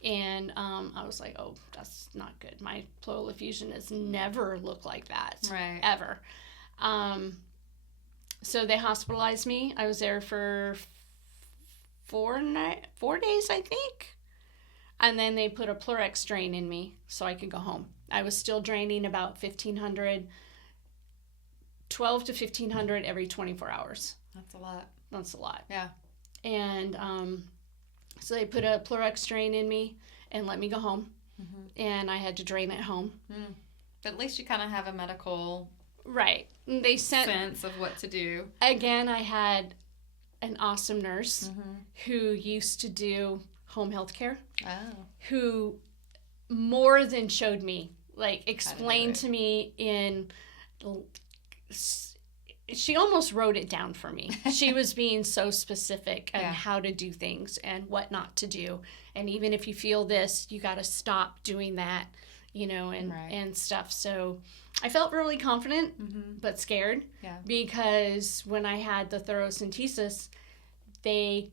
And I was like, oh, that's not good. My pleural effusion has never looked like that. Right. Ever. So they hospitalized me. I was there for 4 days, I think. And then they put a Plerex drain in me so I could go home. I was still draining about 1,500 12 to 1,500 every 24 hours. That's a lot. That's a lot. Yeah. And so they put a Pleurax drain in me and let me go home. And I had to drain at home. But at least you kind of have a medical right. They sent sense of what to do. Again, I had an awesome nurse who used to do home health care. Who more than showed me, like explained to me in, she almost wrote it down for me. She was being so specific on how to do things and what not to do. And even if you feel this, you got to stop doing that, you know, and stuff. So I felt really confident, but scared because when I had the thoracentesis, I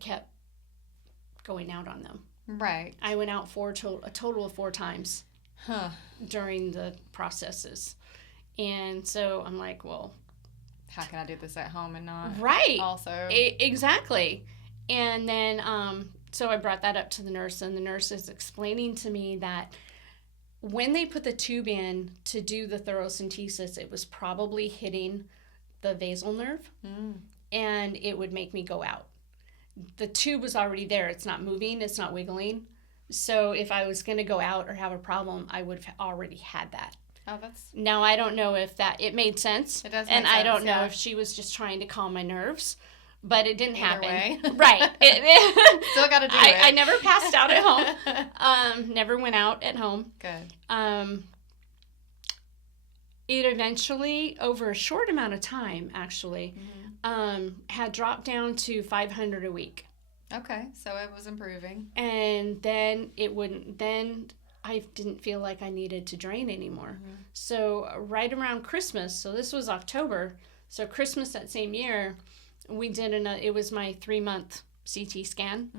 kept going out on them. Right. I went out a total of 4 times during the processes. And so I'm like, well, how can I do this at home and not also? Exactly. And then, so I brought that up to the nurse, and the nurse is explaining to me that when they put the tube in to do the thoracentesis, it was probably hitting the vasal nerve, and it would make me go out. The tube was already there. It's not moving. It's not wiggling. So if I was going to go out or have a problem, I would have already had that. Oh, that's... Now, I don't know if it made sense. It does make sense, I don't know if she was just trying to calm my nerves, but it didn't happen. Way. Right. Still got to do it. I never passed out at home. Never went out at home. Good. It eventually, over a short amount of time, actually, had dropped down to 500 a week. Okay, so it was improving. And then I didn't feel like I needed to drain anymore. So right around Christmas, so this was October, so Christmas that same year, we did it was my 3-month CT scan,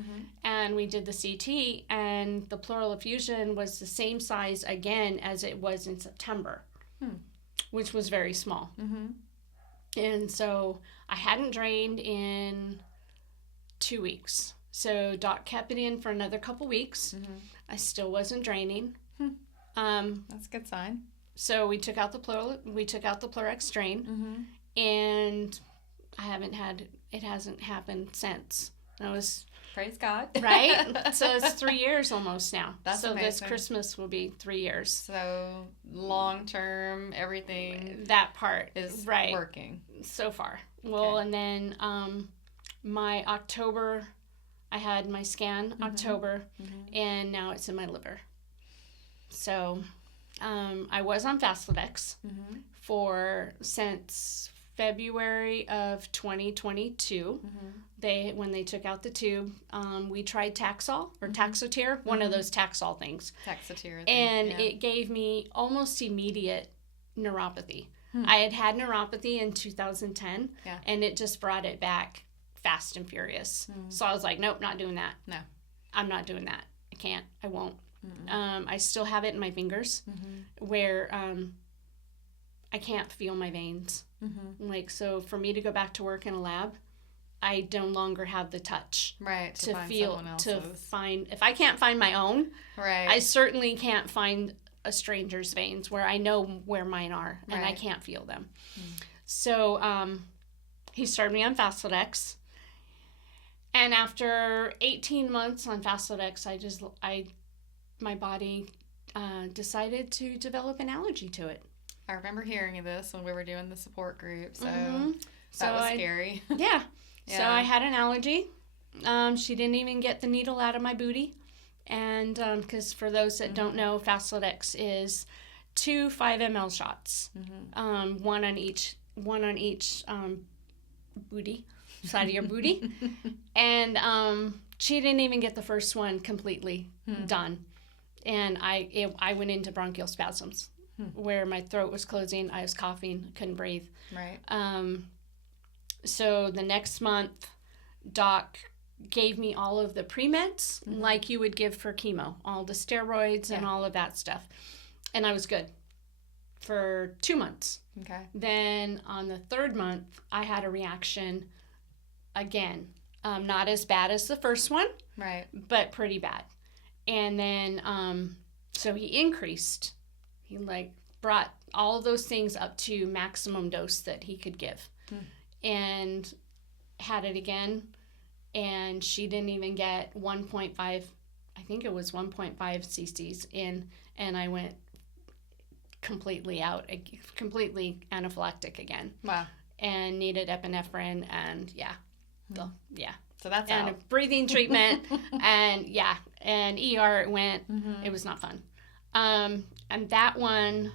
and we did the CT, and the pleural effusion was the same size again as it was in September, which was very small. And so I hadn't drained in 2 weeks. So Doc kept it in for another couple weeks. I still wasn't draining. That's a good sign. So we took out the Pleurax drain, and it hasn't happened since. That was praise God. Right? So it's 3 years almost now. That's so amazing. This Christmas will be 3 years. So long term, everything that part is working so far. Well, and then my October, I had my scan October, and now it's in my liver. So I was on Faslodex since February of 2022. When they took out the tube, we tried Taxol or Taxotere, one of those Taxol things. Taxotere. And it gave me almost immediate neuropathy. I had neuropathy in 2010, and it just brought it back fast and furious. So I was like, nope, not doing that. No. I'm not doing that. I can't. I won't. I still have it in my fingers where I can't feel my veins. Like, so for me to go back to work in a lab, I no longer have the touch. Right. To feel, to find, if I can't find my own, I certainly can't find a stranger's veins where I know where mine are and I can't feel them. So he started me on Faslodex. And after 18 months on Faslodex, my body decided to develop an allergy to it. I remember hearing of this when we were doing the support group, so that was scary. Yeah. So I had an allergy. She didn't even get the needle out of my booty. And because for those that don't know, Faslodex is 2 5 ml shots, one on each booty, side of your booty. And she didn't even get the first one completely done. And I went into bronchial spasms where my throat was closing, I was coughing, couldn't breathe. Right. So the next month, Doc gave me all of the pre-meds like you would give for chemo, all the steroids and all of that stuff. And I was good for 2 months. Okay. Then on the 3rd month, I had a reaction again. Not as bad as the first one, right, but pretty bad. And then, so he increased. He brought all of those things up to maximum dose that he could give. And had it again, and she didn't even get 1.5, I think it was 1.5 cc's in, and I went completely anaphylactic again. Wow. And needed epinephrine, and So that's and out. a breathing treatment, and ER it went. It was not fun. And that one,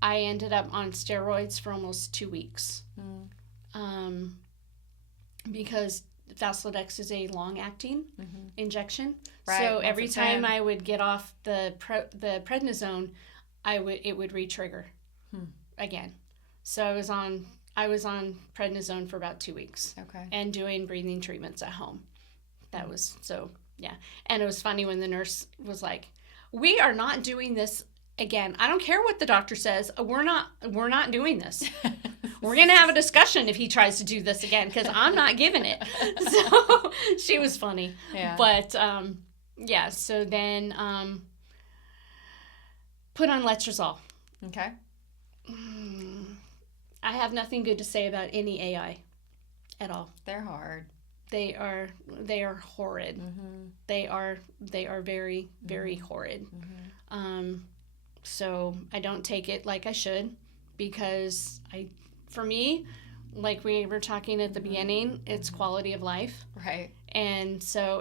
I ended up on steroids for almost 2 weeks. Because Faslodex is a long-acting injection. Right. So every time I would get off the prednisone, it would re-trigger again. So I was on prednisone for about 2 weeks. Okay. And doing breathing treatments at home. That was and it was funny when the nurse was like, "We are not doing this again. I don't care what the doctor says. We're not doing this. We're going to have a discussion if he tries to do this again, because I'm not giving it." So she was funny. Yeah. But, so then put on letrozole. Okay. I have nothing good to say about any AI at all. They're hard. They are horrid. They are very, very horrid. So I don't take it like I should, because for me, like we were talking at the beginning, it's quality of life. Right. And so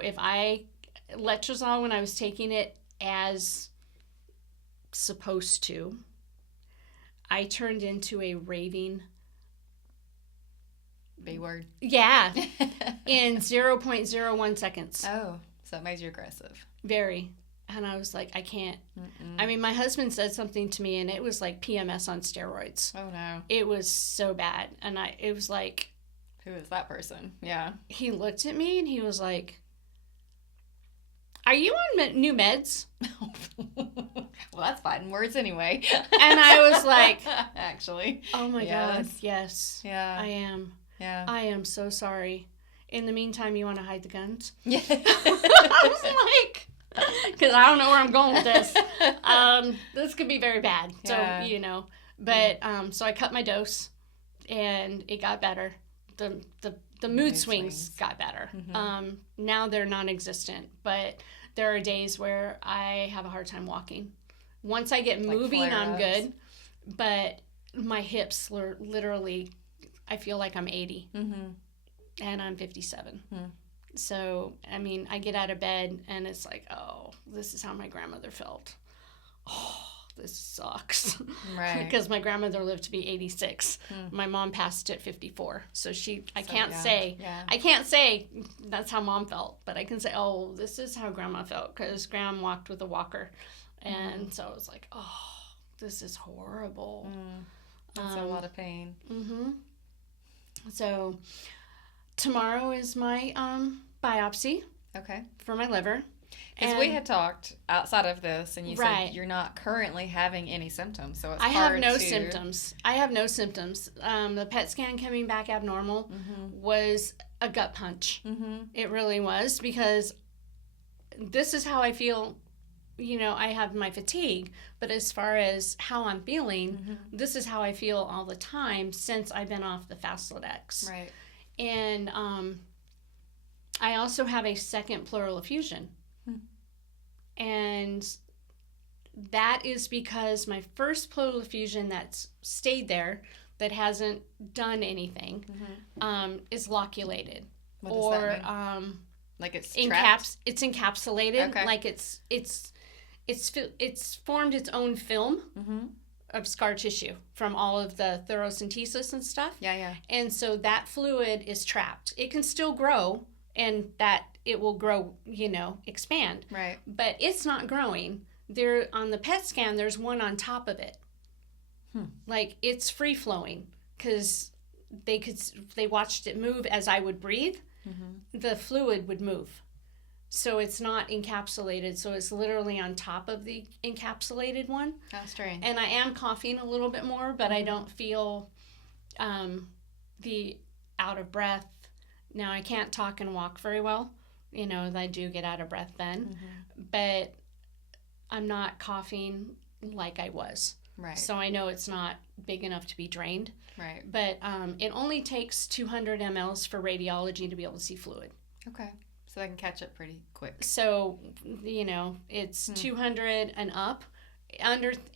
letrozole, when I was taking it as supposed to, I turned into a raving B-word. Yeah. In 0.01 seconds. Oh, so it made you aggressive. Very. And I was like, I can't. I mean, my husband said something to me, and it was like PMS on steroids. Oh, no. It was so bad. And it was like... Who is that person? Yeah. He looked at me, and he was like, "Are you on new meds?" Well, that's fighting words anyway. And I was like... Actually. Oh, my God. Yes. Yeah. I am. Yeah. I am so sorry. In the meantime, you want to hide the guns? Yeah. I was like... Because I don't know where I'm going with this. This could be very bad. Yeah. So, But, so I cut my dose, and it got better. The mood swings got better. Now they're non-existent, but there are days where I have a hard time walking. Once I get moving, I'm good. But my hips literally, I feel like I'm 80. And I'm 57. So, I mean, I get out of bed, and it's like, oh, this is how my grandmother felt. Oh, this sucks. Right. Because my grandmother lived to be 86. My mom passed at 54. So I can't say that's how mom felt, but I can say, oh, this is how grandma felt, because grandma walked with a walker. And so I was like, oh, this is horrible. That's a lot of pain. So tomorrow is my biopsy. Okay. For my liver. Because we had talked outside of this, and you said you're not currently having any symptoms, so it's I have no symptoms. The PET scan coming back abnormal was a gut punch. It really was, because this is how I feel. I have my fatigue, but as far as how I'm feeling, this is how I feel all the time since I've been off the Faslodex. Right. And I also have a second pleural effusion. And that is because my first pleural effusion that's stayed there, that hasn't done anything, is loculated. What does that mean? Like it's trapped? It's encapsulated. Okay. Like it's formed its own film of scar tissue from all of the thoracentesis and stuff. Yeah. And so that fluid is trapped. It can still grow, and that it will grow, expand. Right. But it's not growing. There, on the PET scan, there's one on top of it. Like, it's free flowing, because they watched it move as I would breathe. The fluid would move. So it's not encapsulated. So it's literally on top of the encapsulated one. How strange. And I am coughing a little bit more, but I don't feel the out of breath. Now, I can't talk and walk very well. I do get out of breath then. But I'm not coughing like I was. Right. So I know it's not big enough to be drained. Right. But it only takes 200 mLs for radiology to be able to see fluid. Okay. So they can catch it pretty quick. So, it's 200 and up.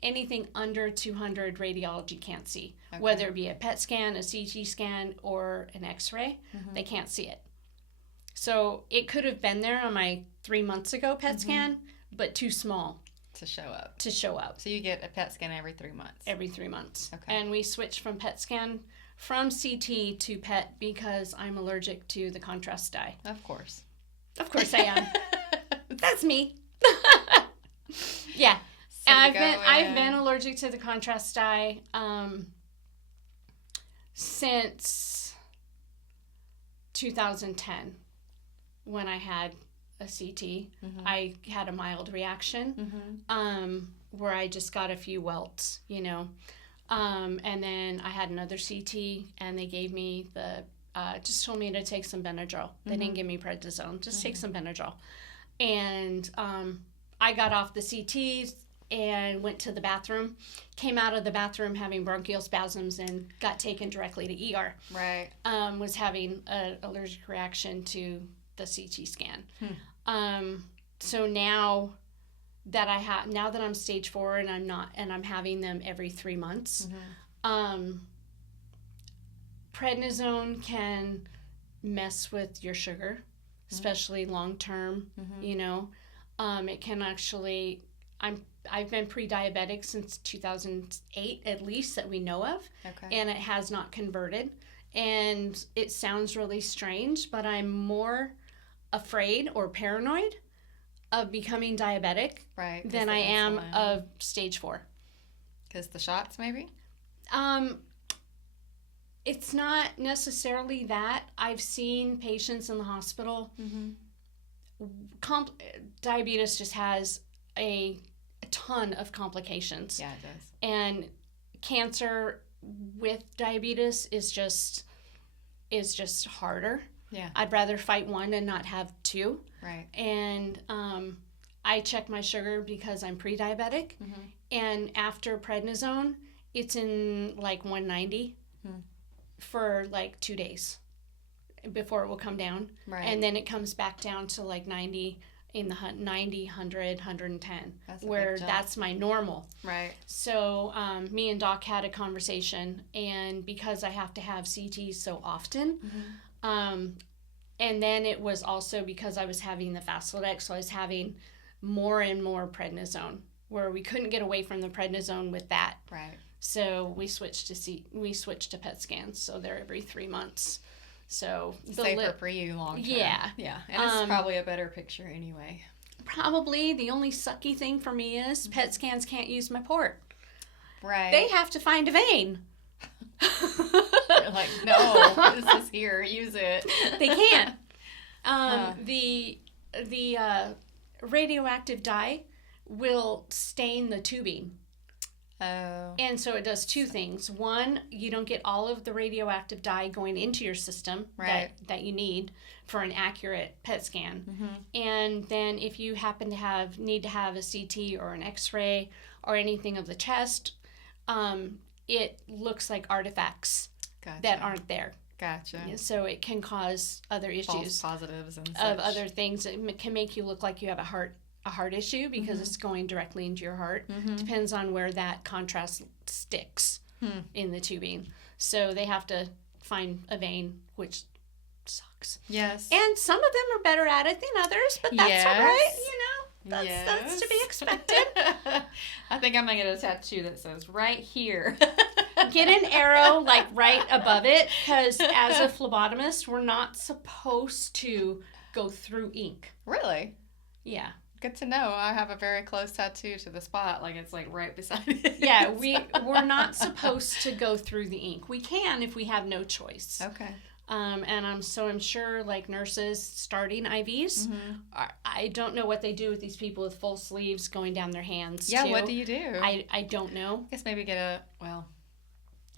Anything under 200, radiology can't see. Okay. Whether it be a PET scan, a CT scan, or an X-ray, they can't see it. So it could have been there on my 3 months ago PET scan, but too small to show up. So you get a PET scan every 3 months. Every 3 months. Okay. And we switched from CT to PET because I'm allergic to the contrast dye. Of course I am. That's me. Yeah. So I've been allergic to the contrast dye since 2010 when I had a CT. I had a mild reaction where I just got a few welts, and then I had another CT and they gave me just told me to take some Benadryl. They didn't give me prednisone. Just take some Benadryl. And I got off the CTs and went to the bathroom. Came out of the bathroom having bronchial spasms and got taken directly to ER. Right. Was having an allergic reaction to the CT scan. So now that I'm stage 4 and I'm having them every 3 months, prednisone can mess with your sugar, especially long term. It can actually. I've been pre-diabetic since 2008, at least that we know of, and it has not converted. And it sounds really strange, but I'm more afraid or paranoid of becoming diabetic than I am of stage 4. Because the shots, maybe? It's not necessarily that. I've seen patients in the hospital. Diabetes just has a ton of complications. Yeah, it does. And cancer with diabetes is just harder. Yeah. I'd rather fight one and not have two. Right. And I check my sugar because I'm pre-diabetic. And after prednisone, it's in like 190 for like 2 days before it will come down. Right. And then it comes back down to like 90 in the 90, 100, 110, where that's my normal. Right. So me and Doc had a conversation, and because I have to have CTs so often, and then it was also because I was having the Faslodex, so I was having more and more prednisone, where we couldn't get away from the prednisone with that. Right. So we switched to PET scans, so they're every 3 months. So safer for you long term. Yeah. And it's probably a better picture anyway. Probably. The only sucky thing for me is PET scans can't use my port. Right. They have to find a vein. You're like, no, this is here. Use it. They can't. The radioactive dye will stain the tubing. Oh. And so it does two things. One, you don't get all of the radioactive dye going into your system that you need for an accurate PET scan. And then if you happen to need to have a CT or an X-ray or anything of the chest, it looks like artifacts that aren't there. Gotcha. So it can cause other issues. False positives and such. Of other things. It can make you look like you have a heart issue because it's going directly into your heart. Depends on where that contrast sticks in the tubing. So they have to find a vein, which sucks. Yes. And some of them are better at it than others, but that's all right, That's to be expected. I think I'm going to get a tattoo that says right here. Get an arrow like right above it, because as a phlebotomist, we're not supposed to go through ink. Really? Yeah. Good to know. I have a very close tattoo to the spot, like it's like right beside it. Yeah, we're not supposed to go through the ink. We can if we have no choice. Okay. And I'm sure like nurses starting IVs, I don't know what they do with these people with full sleeves going down their hands. Yeah, too. what do you do? I don't know. I guess maybe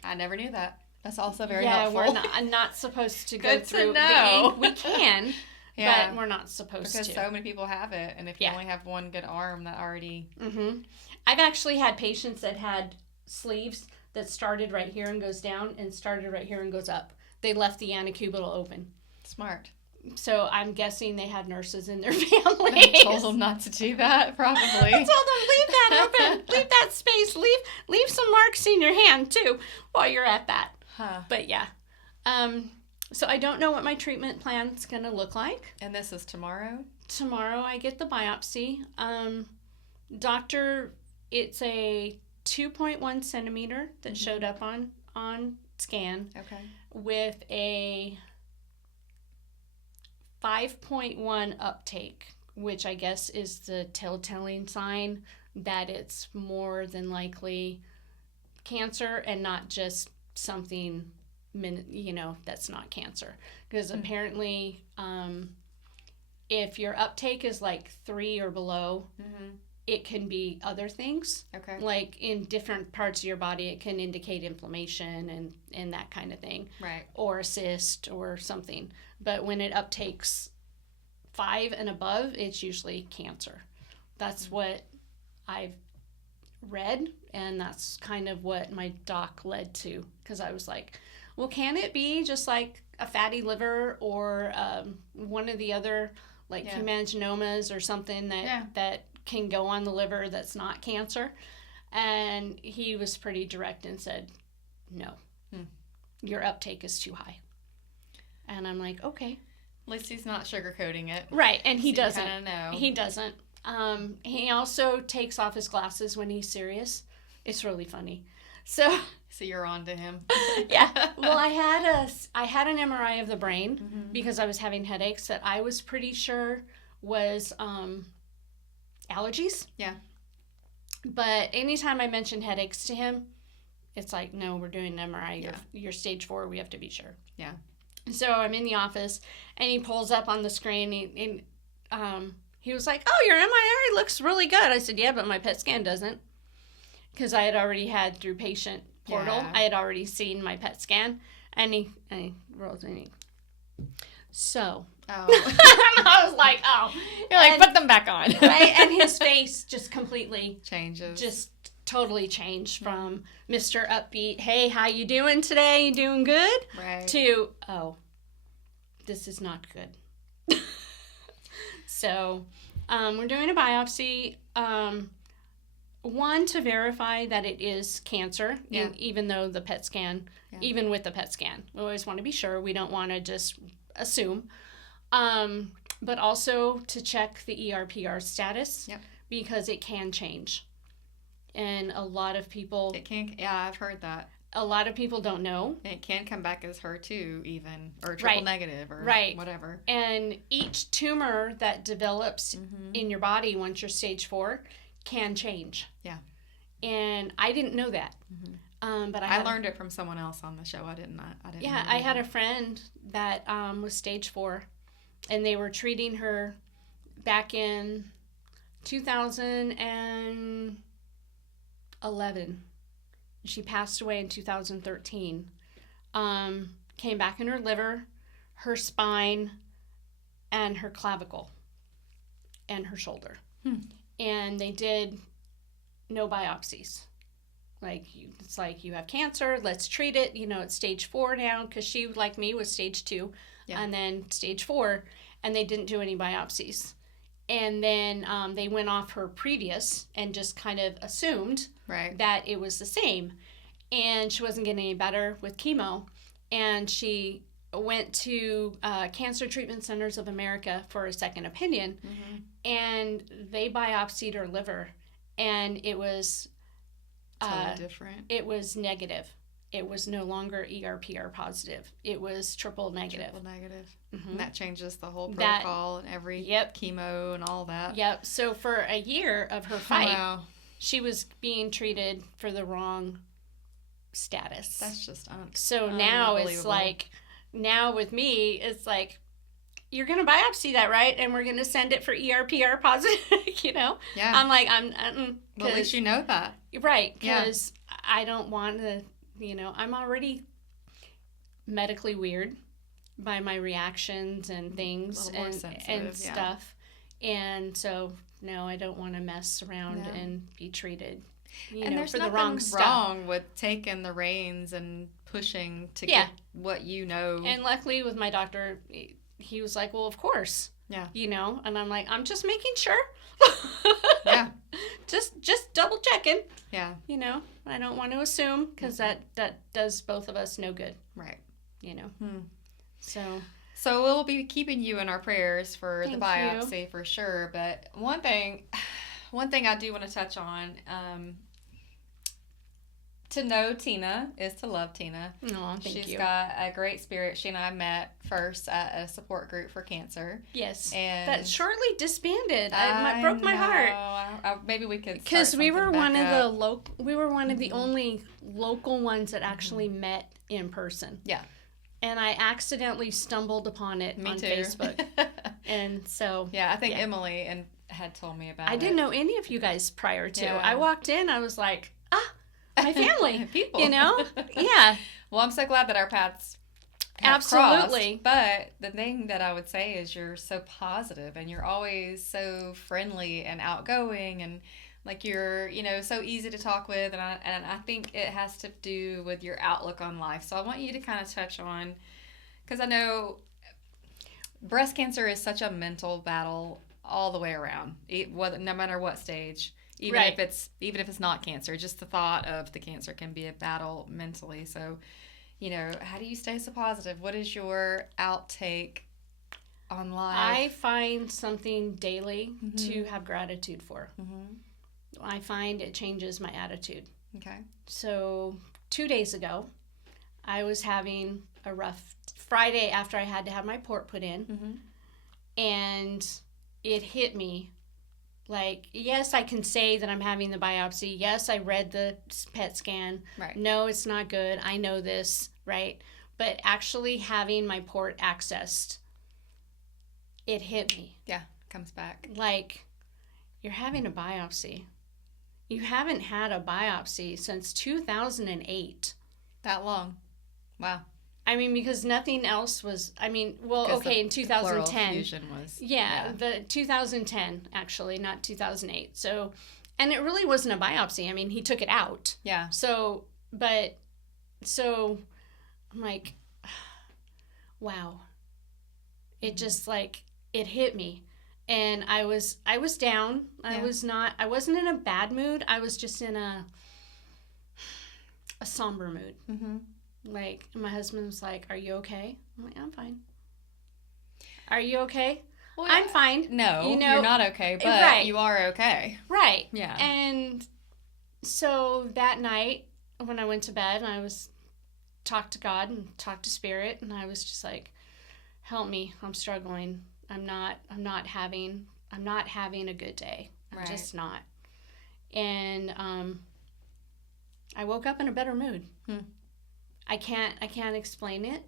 I never knew that. That's also very helpful. Yeah, we're not supposed to go Good through to know. the ink. We can. Yeah. But we're not supposed to. Because so many people have it, and if you only have one good arm, that already... I've actually had patients that had sleeves that started right here and goes down and started right here and goes up. They left the antecubital open. Smart. So I'm guessing they had nurses in their family. I told them not to do that, probably. I told them, leave that open. Leave that space. Leave some marks in your hand, too, while you're at that. Huh. But, yeah. So I don't know what my treatment plan's going to look like. And this is tomorrow? Tomorrow I get the biopsy. Doctor, it's a 2.1 centimeter that showed up on scan. Okay. With a 5.1 uptake, which I guess is the telltale sign that it's more than likely cancer and not just something, that's not cancer. Because apparently, if your uptake is like 3 or below, it can be other things. Okay. Like in different parts of your body, it can indicate inflammation and that kind of thing. Right. Or a cyst or something. But when it uptakes 5 and above, it's usually cancer. That's what I've read, and that's kind of what my doc led to. Because I was like, well, can it be just like a fatty liver or one of the other hemangiomas or something that can go on the liver that's not cancer? And he was pretty direct and said, no, your uptake is too high. And I'm like, okay. At least he's not sugarcoating it. Right, and he doesn't. You kinda know. He doesn't. He also takes off his glasses when he's serious. It's really funny. So you're on to him. Yeah. Well, I had an MRI of the brain because I was having headaches that I was pretty sure was allergies. Yeah. But anytime I mentioned headaches to him, it's like, no, we're doing an MRI. You're stage 4. We have to be sure. Yeah. So I'm in the office, and he pulls up on the screen, and he was like, oh, your MRI looks really good. I said, yeah, but my PET scan doesn't. Because I had already had through patient portal, I had already seen my PET scan, and he rolls in. So. Oh. I was like, oh. You're like, put them back on. Right? And his face just completely changes. Just totally changed from Mr. Upbeat, hey, how you doing today? You doing good? Right. To, oh, this is not good. So, we're doing a biopsy. One, to verify that it is cancer, even though the PET scan, even with the PET scan. We always want to be sure. We don't want to just assume. But also to check the ERPR status because it can change. And a lot of people... It can, I've heard that. A lot of people don't know. And it can come back as HER2 even, or triple negative, or whatever. And each tumor that develops in your body once you're stage 4 can change. Yeah. And I didn't know that. But I learned it from someone else on the show. I didn't. Yeah, I had a friend that was stage 4, and they were treating her back in 2011. She passed away in 2013. Came back in her liver, her spine, and her clavicle, and her shoulder. And they did no biopsies. It's like, you have cancer, let's treat it. It's stage 4 now, because she, like me, was stage 2, and then stage 4, and they didn't do any biopsies. And then they went off her previous and just kind of assumed that it was the same. And she wasn't getting any better with chemo. And she went to Cancer Treatment Centers of America for a second opinion. And they biopsied her liver. And it was... totally different. It was negative. It was no longer ERPR positive. It was triple negative. And that changes the whole protocol and every chemo and all that. Yep. So for a year of her fight, she was being treated for the wrong status. That's just So now it's like, now with me, it's like, you're going to biopsy that, right? And we're going to send it for ERPR positive, Yeah. I'm like, well, at least you know that. Right. Because I don't want to, I'm already medically weird by my reactions and things and stuff. And so, no, I don't want to mess around and be treated. And there's for nothing the wrong stuff. wrong with taking the reins and pushing to get what you know. And luckily with my doctor, he was like, well, of course. Yeah. And I'm like, I'm just making sure. Yeah. Just double checking. Yeah. I don't want to assume because that does both of us no good. Right. So we'll be keeping you in our prayers for the biopsy you. for sure. But one thing I do want to touch on, to know Tina is to love Tina. Oh, thank you. She's got a great spirit. She and I met first at a support group for cancer. Yes. And that shortly disbanded. It broke my heart. Maybe we could because we were one of the only local ones that actually met in person. Yeah. And I accidentally stumbled upon it on Facebook. And so yeah, I think Emily had told me about it. I didn't know any of you guys prior to. Yeah. I walked in, I was like, my family. People. Yeah. Well, I'm so glad that our paths absolutely crossed, but the thing that I would say is you're so positive and you're always so friendly and outgoing and like you're, so easy to talk with. And I think it has to do with your outlook on life. So I want you to kind of touch on, because I know breast cancer is such a mental battle all the way around, no matter what stage. Even if it's not cancer, just the thought of the cancer can be a battle mentally. So, how do you stay so positive? What is your outtake on life? I find something daily to have gratitude for. I find it changes my attitude. Okay. So 2 days ago, I was having a rough Friday after I had to have my port put in, and it hit me. Like, yes, I can say that I'm having the biopsy. Yes, I read the PET scan. Right. No, it's not good. I know this, right? But actually having my port accessed, it hit me. Yeah, comes back. Like, you're having a biopsy. You haven't had a biopsy since 2008. That long. Wow. I mean, because nothing else was, in 2010. Pleural effusion was. Yeah, the 2010, actually, not 2008. So, and it really wasn't a biopsy. I mean, he took it out. Yeah. So, I'm like, wow. It just it hit me. And I was down. Yeah. I wasn't in a bad mood. I was just in a somber mood. Like, my husband was like, are you okay? I'm like, I'm fine. Are you okay? Well, I'm fine. No, you're not okay, but you are okay. Right. Yeah. And so that night when I went to bed, I was talked to God and talked to Spirit, and I was just like, help me. I'm struggling. I'm not having a good day. I'm just not. And I woke up in a better mood. I can't explain it,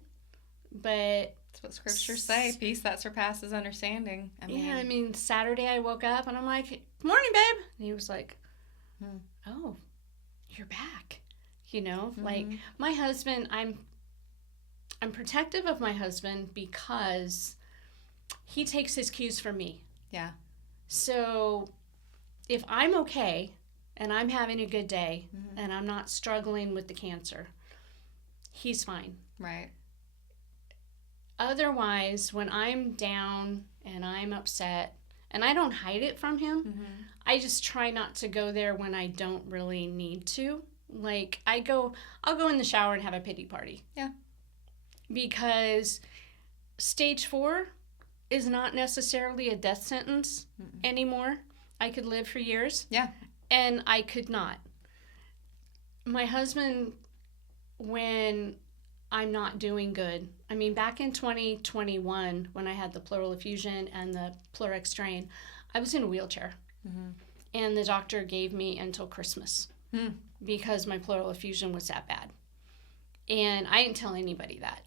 but that's what scriptures say. Peace that surpasses understanding. Saturday I woke up and I'm like, morning, babe. And he was like, oh, you're back. Like my husband, I'm protective of my husband because he takes his cues from me. Yeah. So if I'm okay and I'm having a good day and I'm not struggling with the cancer, he's fine. Right. Otherwise, when I'm down and I'm upset, and I don't hide it from him, I just try not to go there when I don't really need to. Like, I'll go in the shower and have a pity party. Yeah. Because stage 4 is not necessarily a death sentence anymore. I could live for years. Yeah. And I could not. My husband, when I'm not doing good, back in 2021, when I had the pleural effusion and the Pleurex drain, I was in a wheelchair. And the doctor gave me until Christmas because my pleural effusion was that bad. And I didn't tell anybody that.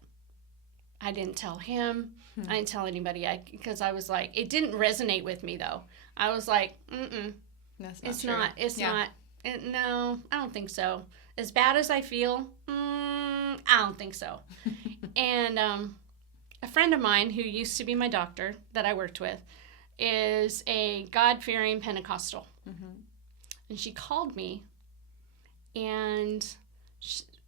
I didn't tell him. I didn't tell anybody because I was like, it didn't resonate with me though. I was like, That's not it's true. not. It's not. No, I don't think so. As bad as I feel, I don't think so. And a friend of mine who used to be my doctor that I worked with is a God-fearing Pentecostal. And she called me and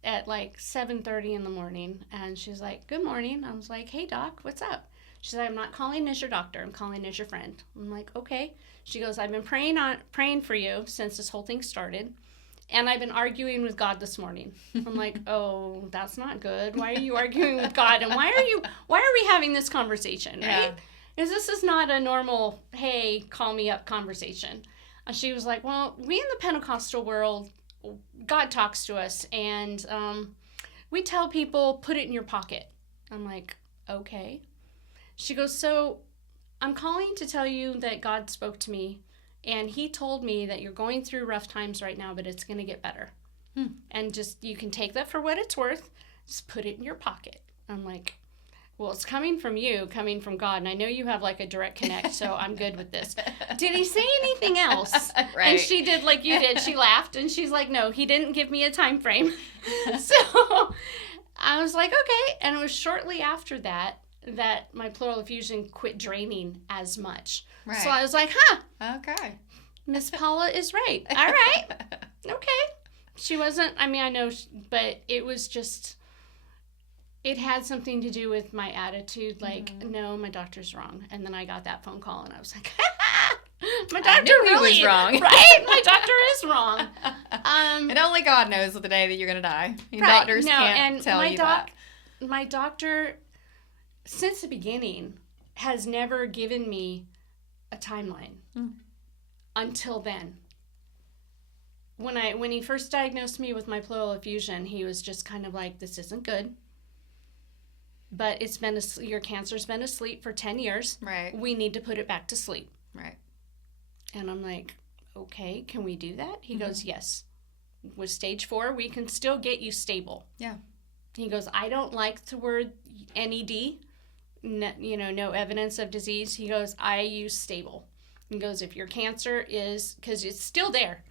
at like 7:30 in the morning, and she's like, "Good morning." I was like, "Hey doc, what's up?" She's like, "I'm not calling as your doctor, I'm calling as your friend." I'm like, "Okay." She goes, "I've been praying for you since this whole thing started, and I've been arguing with God this morning." I'm like, "Oh, that's not good. Why are you arguing with God? And why are we having this conversation, right? Because this is not a normal, hey, call me up conversation." And she was like, "Well, we in the Pentecostal world, God talks to us, and we tell people, put it in your pocket." I'm like, "Okay." She goes, "So I'm calling to tell you that God spoke to me, and he told me that you're going through rough times right now, but it's going to get better. And just, you can take that for what it's worth. Just put it in your pocket." I'm like, "Well, it's coming from you, coming from God, and I know you have like a direct connect, so I'm good with this." Did he say anything else? Right. And she did like you did. She laughed, and she's like, "No, he didn't give me a time frame." So I was like, "Okay." And it was shortly after that my pleural effusion quit draining as much. Right. So I was like, okay, Miss Paula is right. All right. Okay. She wasn't, I mean, I know, but it was just, it had something to do with my attitude. Like, no, my doctor's wrong. And then I got that phone call, and I was like, my doctor really was wrong. Right? My doctor is wrong. And only God knows the day that you're going to die. Doctors can't tell you that. My doctor, since the beginning, has never given me a timeline until then. When he first diagnosed me with my pleural effusion, he was just kind of like, "This isn't good, but your cancer's been asleep for 10 years. Right. We need to put it back to sleep." Right. And I'm like, "Okay, can we do that?" He goes, "Yes. With stage 4, we can still get you stable." Yeah. He goes, "I don't like the word NED, no evidence of disease." He goes, "I use stable." He goes, "If your cancer is, because it's still there,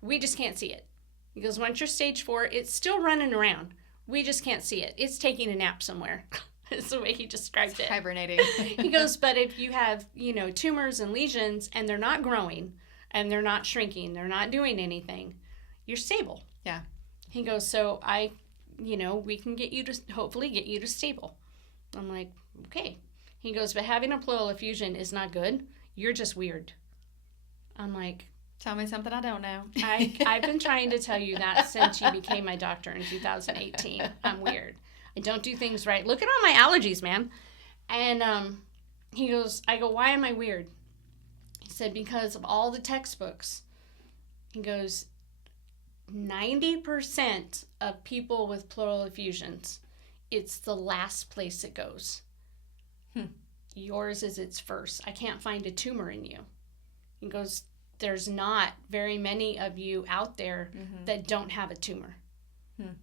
we just can't see it." He goes, "Once you're stage 4, it's still running around. We just can't see it. It's taking a nap somewhere." That's the way he described it. Hibernating. He goes, "But if you have, tumors and lesions, and they're not growing, and they're not shrinking, they're not doing anything, you're stable." Yeah. He goes, "So we can hopefully get you to stable." I'm like, "Okay." He goes, "But having a pleural effusion is not good. You're just weird." I'm like, "Tell me something I don't know." I've been trying to tell you that since you became my doctor in 2018. I'm weird. I don't do things right. Look at all my allergies, man. And I go, "Why am I weird?" He said, "Because of all the textbooks." He goes, 90% of people with pleural effusions, it's the last place it goes. Yours is its first. I can't find a tumor in you." He goes, "There's not very many of you out there that don't have a tumor." And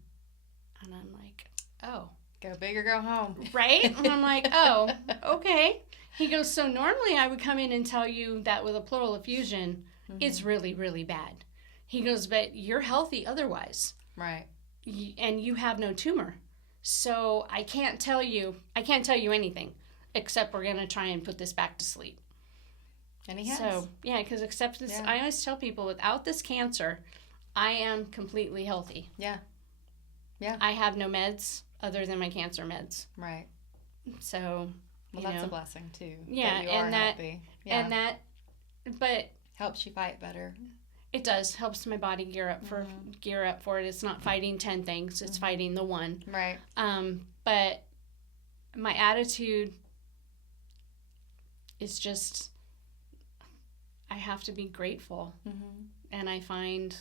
I'm like, "Oh. Go big or go home." Right? And I'm like, "Oh, okay." He goes, "So normally I would come in and tell you that with a pleural effusion, it's really, really bad." He goes, "But you're healthy otherwise. Right. And you have no tumor. So I can't tell you anything, except we're going to try and put this back to sleep." And he has. So, yeah, because except this, I always tell people, without this cancer, I am completely healthy. Yeah. Yeah. I have no meds other than my cancer meds. Right. So, that's a blessing too. Yeah, that you are healthy. Yeah. And that, but helps you fight better. It does. Helps my body gear up for it. It's not fighting 10 things. It's fighting the one. Right. But my attitude is just, I have to be grateful. And I find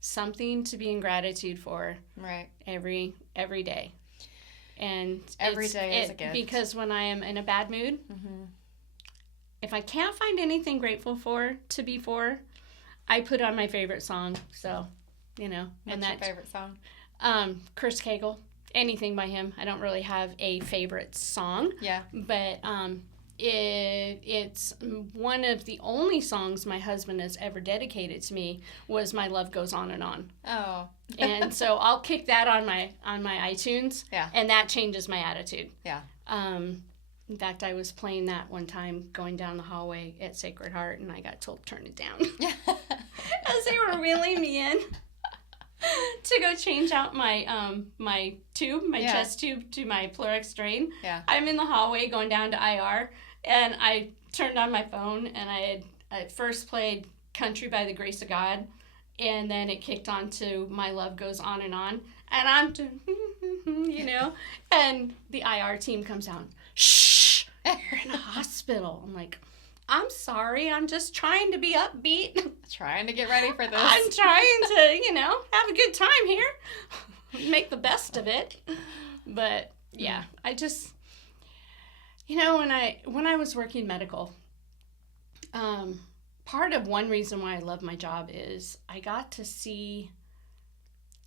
something to be in gratitude for. Right. Every day. And every day is a gift. Because when I am in a bad mood, if I can't find anything grateful to be for, I put on my favorite song. So, What's your favorite song? Chris Cagle. Anything by him. I don't really have a favorite song. Yeah. But it's one of the only songs my husband has ever dedicated to me was "My Love Goes On and On." Oh. And so I'll kick that on my iTunes. Yeah. And that changes my attitude. Yeah. In fact, I was playing that one time going down the hallway at Sacred Heart, and I got told to turn it down. As they were wheeling me in to go change out my chest tube to my Pleuric drain. Yeah. I'm in the hallway going down to IR, and I turned on my phone, and I had first played Country by the Grace of God, and then it kicked on to My Love Goes On, and I'm doing, and the IR team comes out. Shh, you're in a hospital. I'm like, I'm sorry, I'm just trying to be upbeat. Trying to get ready for this. I'm trying to, have a good time here. Make the best of it. But yeah, I just, when I was working medical, part of one reason why I love my job is I got to see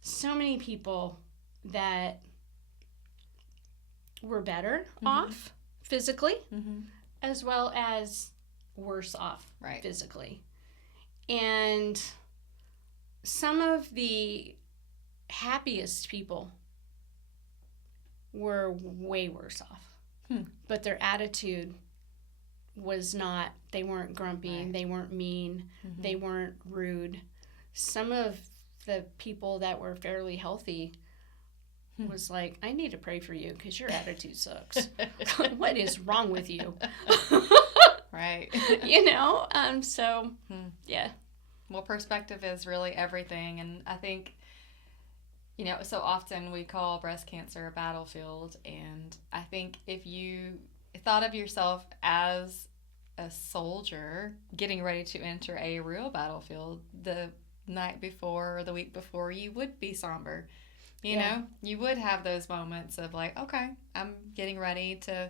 so many people that were better off physically, as well as worse off physically. And some of the happiest people were way worse off. But their attitude was not, they weren't grumpy, they weren't mean, they weren't rude. Some of the people that were fairly healthy was like, I need to pray for you because your attitude sucks. What is wrong with you? Right. So, yeah. Well, perspective is really everything. And I think, so often we call breast cancer a battlefield. And I think if you thought of yourself as a soldier getting ready to enter a real battlefield, the night before or the week before, you would be somber. You know, you would have those moments of like, okay, I'm getting ready to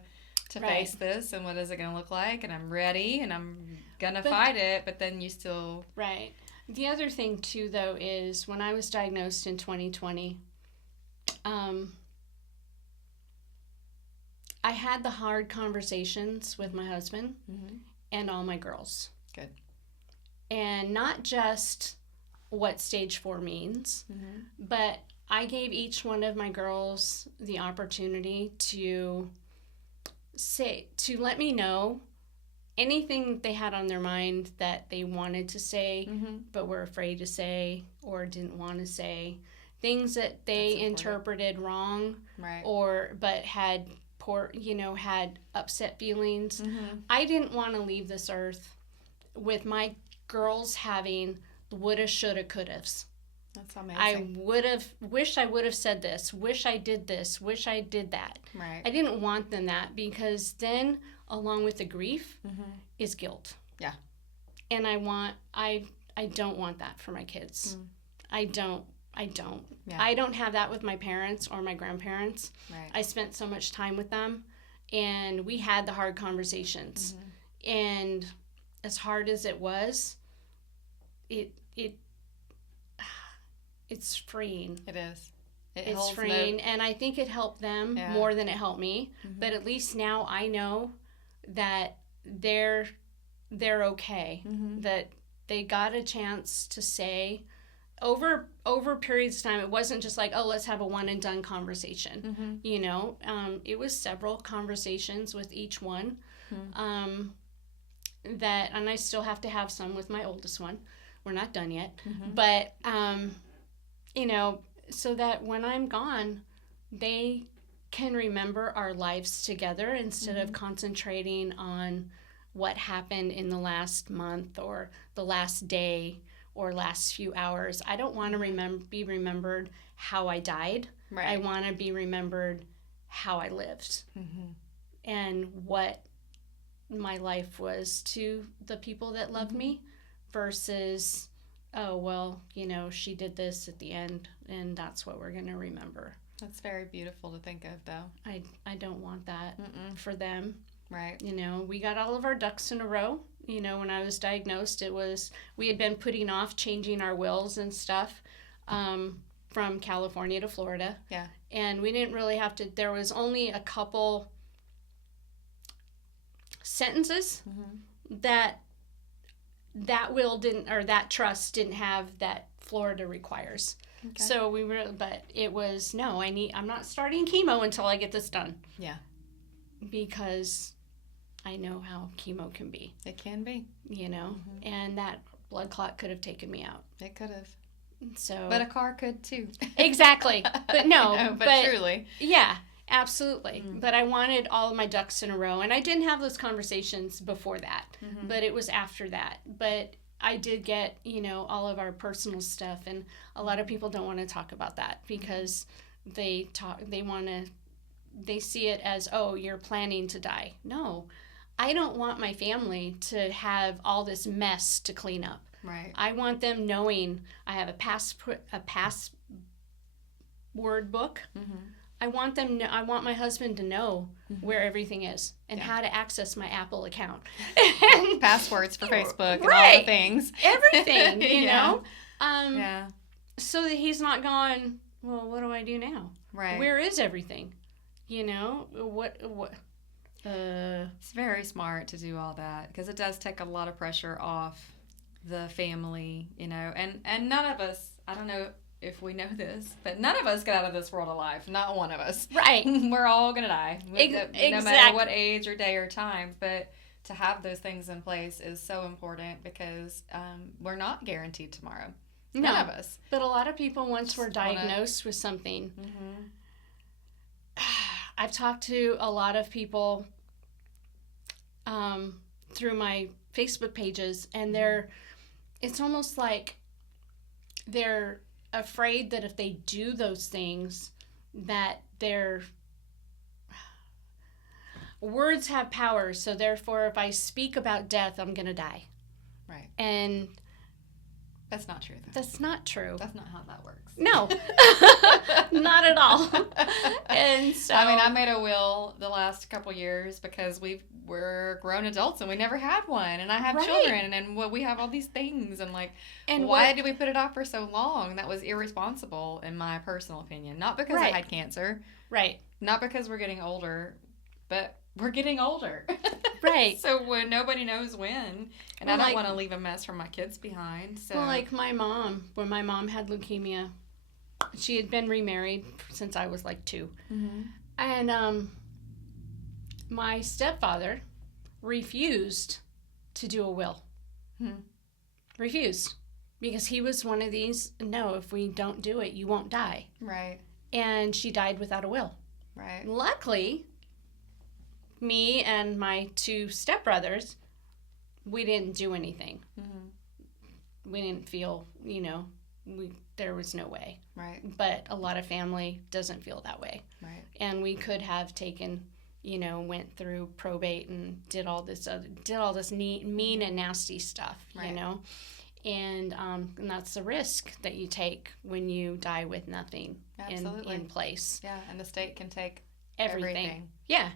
face this, and what is it going to look like, and I'm ready, and I'm going to fight it, but then you still... Right. The other thing, too, though, is when I was diagnosed in 2020, I had the hard conversations with my husband and all my girls. Good. And not just what stage 4 means, but I gave each one of my girls the opportunity to let me know anything they had on their mind that they wanted to say but were afraid to say or didn't want to say, things that they interpreted wrong, but had had upset feelings. I didn't want to leave this earth with my girls having woulda, shoulda, couldas. That's amazing. I would have said this, wish I did this, wish I did that. Right. I didn't want them that, because then along with the grief is guilt. Yeah. And I don't want that for my kids. I don't. Yeah. I don't have that with my parents or my grandparents. Right. I spent so much time with them, and we had the hard conversations. And as hard as it was, it's freeing. It is. It's freeing, and I think it helped them more than it helped me. But at least now I know that they're okay. That they got a chance to say over periods of time. It wasn't just like, oh, let's have a one and done conversation. It was several conversations with each one. And I still have to have some with my oldest one. We're not done yet, but so that when I'm gone, they can remember our lives together instead of concentrating on what happened in the last month or the last day or last few hours. I don't want to be remembered how I died. Right. I want to be remembered how I lived and what my life was to the people that loved me versus, oh, well, she did this at the end, and that's what we're going to remember. That's very beautiful to think of, though. I don't want that for them. Right. We got all of our ducks in a row. When I was diagnosed, we had been putting off changing our wills and stuff from California to Florida. Yeah. And we didn't really have to, there was only a couple sentences that will didn't, or that trust didn't have that Florida requires. Okay. So but it was, no, I'm not starting chemo until I get this done. Yeah. Because I know how chemo can be. It can be. And that blood clot could have taken me out. It could have. So, but a car could too. Exactly. But no, but truly. Yeah, absolutely. But I wanted all of my ducks in a row. And I didn't have those conversations before that, but it was after that. But I did get, all of our personal stuff. And a lot of people don't want to talk about that because they see it as, oh, you're planning to die. No, I don't want my family to have all this mess to clean up. Right. I want them knowing I have a password book. I want my husband to know where everything is and how to access my Apple account. Passwords for Facebook and all the things. Everything, you know? So that he's not going, well, what do I do now? Right. Where is everything? What? It's very smart to do all that because it does take a lot of pressure off the family, and none of us, I don't know if we know this, but none of us get out of this world alive. Not one of us. Right. We're all going to die. Exactly. No matter what age or day or time. But to have those things in place is so important because we're not guaranteed tomorrow. None of us. But a lot of people, once we're diagnosed with something, I've talked to a lot of people through my Facebook pages, and it's almost like they're afraid that if they do those things, that their words have power. So therefore, if I speak about death, I'm going to die. Right. And that's not true. That's not true. That's not how that works. No, not at all. And so, I made a will the last couple years because we're grown adults and we never had one, and I have children, and we have all these things, and why did we put it off for so long? That was irresponsible, in my personal opinion. Not because I had cancer, right? Not because we're getting older, but we're getting older, right? So when nobody knows when, and I don't want to leave a mess for my kids behind. So, like my mom, when my mom had leukemia, she had been remarried since I was 2, and my stepfather refused to do a will. Refused. Because he was one of these, no, if we don't do it, you won't die. Right. And she died without a will. Right. Luckily, me and my 2 stepbrothers, we didn't do anything. We didn't feel, there was no way. Right. But a lot of family doesn't feel that way. Right. And we could have taken, went through probate and did all this mean and nasty stuff, and that's the risk that you take when you die with nothing in place. Yeah, and the state can take everything. Yeah.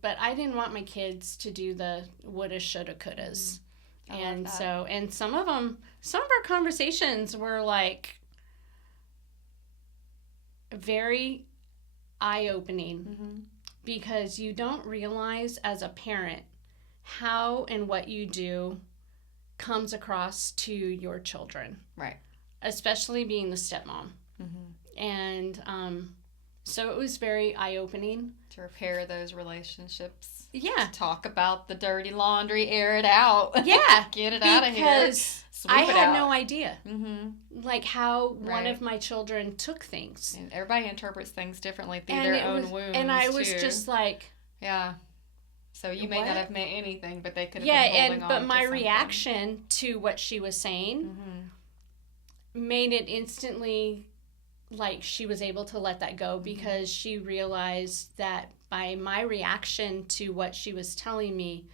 But I didn't want my kids to do the woulda, shoulda, couldas. And so, and some of our conversations were very eye-opening because you don't realize as a parent how and what you do comes across to your children. Right. Especially being the stepmom. And so it was very eye-opening. To repair those relationships. Yeah. To talk about the dirty laundry, air it out. Yeah. Get it out of here. Because I had no idea. How one of my children took things. And everybody interprets things differently through their own wounds. And I was just yeah. So you may not have meant anything, but they could have been holding on but to my something. reaction to what she was saying made it instantly she was able to let that go because she realized that by my reaction to what she was telling me,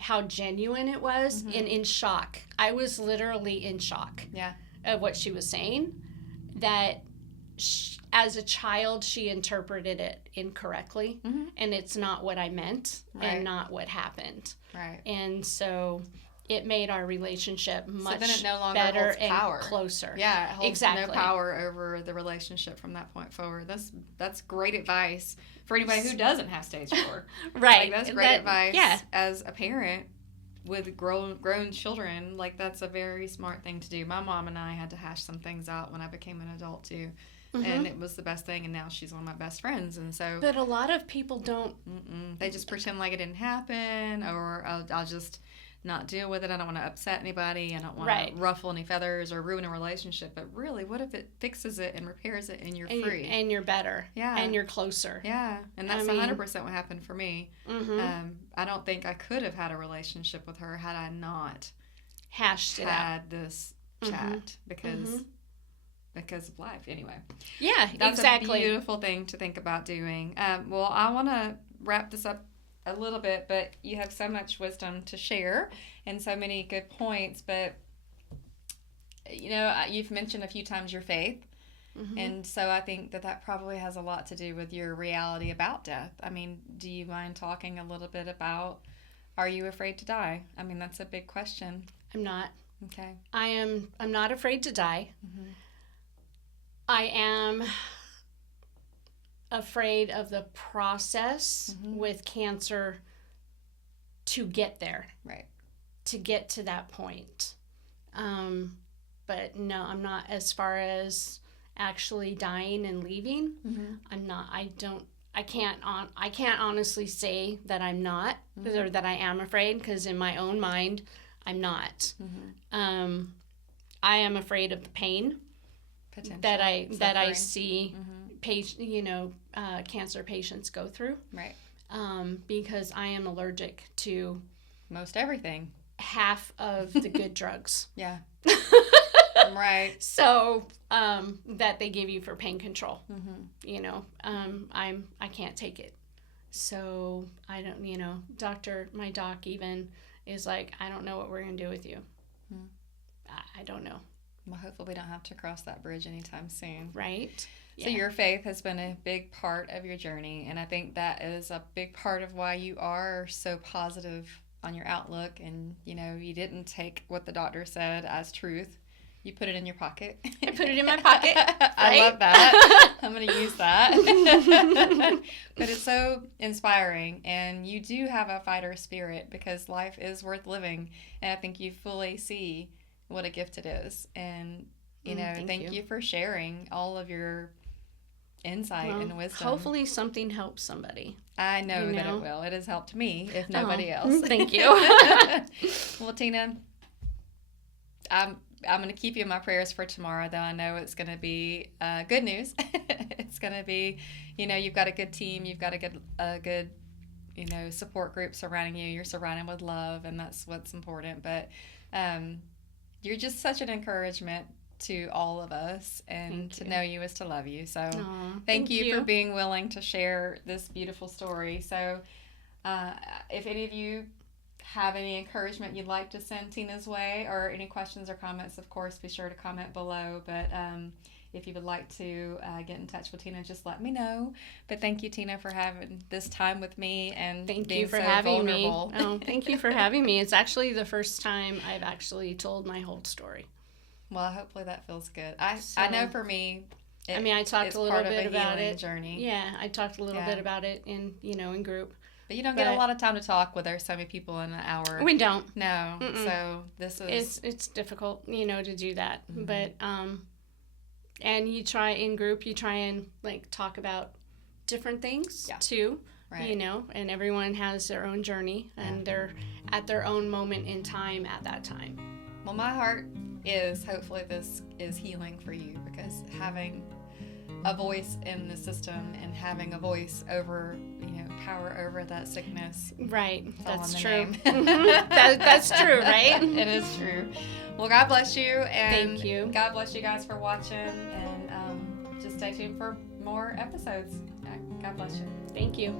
how genuine it was, and in shock. I was literally in shock of what she was saying, that as a child, she interpreted it incorrectly, and it's not what I meant and not what happened. Right. And so it made our relationship much then it no longer better holds power. and closer. Yeah, it holds no power over the relationship from that point forward. That's great advice for anybody who doesn't have stage 4. Right. That's great advice as a parent with grown children. That's a very smart thing to do. My mom and I had to hash some things out when I became an adult too. And it was the best thing, and now she's one of my best friends, and so. But a lot of people don't. They just pretend like it didn't happen, or I'll just not deal with it. I don't want to upset anybody. I don't want Right. to ruffle any feathers or ruin a relationship. But really, what if it fixes it and repairs it and you're free? And you're better. Yeah. And you're closer. Yeah. And that's 100% what happened for me. Mm-hmm. I don't think I could have had a relationship with her had I not had this chat because of life. Anyway. Yeah, that's exactly. a beautiful thing to think about doing. Well, I want to wrap this up a little bit, but you have so much wisdom to share and so many good points. But, you've mentioned a few times your faith. Mm-hmm. And so I think that probably has a lot to do with your reality about death. I mean, do you mind talking a little bit about, are you afraid to die? I mean, that's a big question. I'm not. Okay. I'm not afraid to die. Mm-hmm. I am afraid of the process with cancer to get there. Right. To get to that point. But no, I'm not, as far as actually dying and leaving. Mm-hmm. I'm not. I can't honestly say that I'm not, or that I am afraid, because in my own mind, I'm not. Mm-hmm. I am afraid of the pain that I see cancer patients go through. Right. Because I am allergic to most everything. Half of the good drugs. Yeah. Right. So that they give you for pain control. Mm-hmm. I can't take it. So I don't. My doc even is like, I don't know what we're gonna do with you. I don't know. Well, hopefully we don't have to cross that bridge anytime soon. Right. So your faith has been a big part of your journey, and I think that is a big part of why you are so positive on your outlook. And you didn't take what the doctor said as truth. You put it in your pocket. I put it in my pocket. Right? I love that. I'm going to use that. But it's so inspiring, and you do have a fighter spirit, because life is worth living, and I think you fully see what a gift it is. And thank you for sharing all of your insight and wisdom. Hopefully something helps somebody. I know that it will. It has helped me, if nobody else. Thank you. Well, Tina, I'm going to keep you in my prayers for tomorrow, though I know it's going to be good news. It's going to be, you've got a good team, you've got a good support group surrounding you. You're surrounded with love, and that's what's important. But you're just such an encouragement to all of us, and to know you is to love you. So thank you for being willing to share this beautiful story. So if any of you have any encouragement you'd like to send Tina's way, or any questions or comments, of course, be sure to comment below. But if you would like to get in touch with Tina, just let me know. But thank you, Tina, for having this time with me, and thank you for having me. Oh, thank you for having me. It's actually the first time I've actually told my whole story. Well, hopefully that feels good. I know for me, I talked a little bit about it. Journey. Yeah, I talked a little bit about it in group. But you don't get a lot of time to talk with there's so many people in an hour. We don't. No. Mm-mm. So this is... It's difficult, to do that. Mm-hmm. But, and you try and, talk about different things, too. Right. And everyone has their own journey, and they're at their own moment in time at that time. Well, my heart is, hopefully this is healing for you, because having a voice in the system and having a voice over, power over that sickness. Right. That's true. That's true, right? It is true. Well, God bless you. And thank you. God bless you guys for watching. And just stay tuned for more episodes. God bless you. Thank you.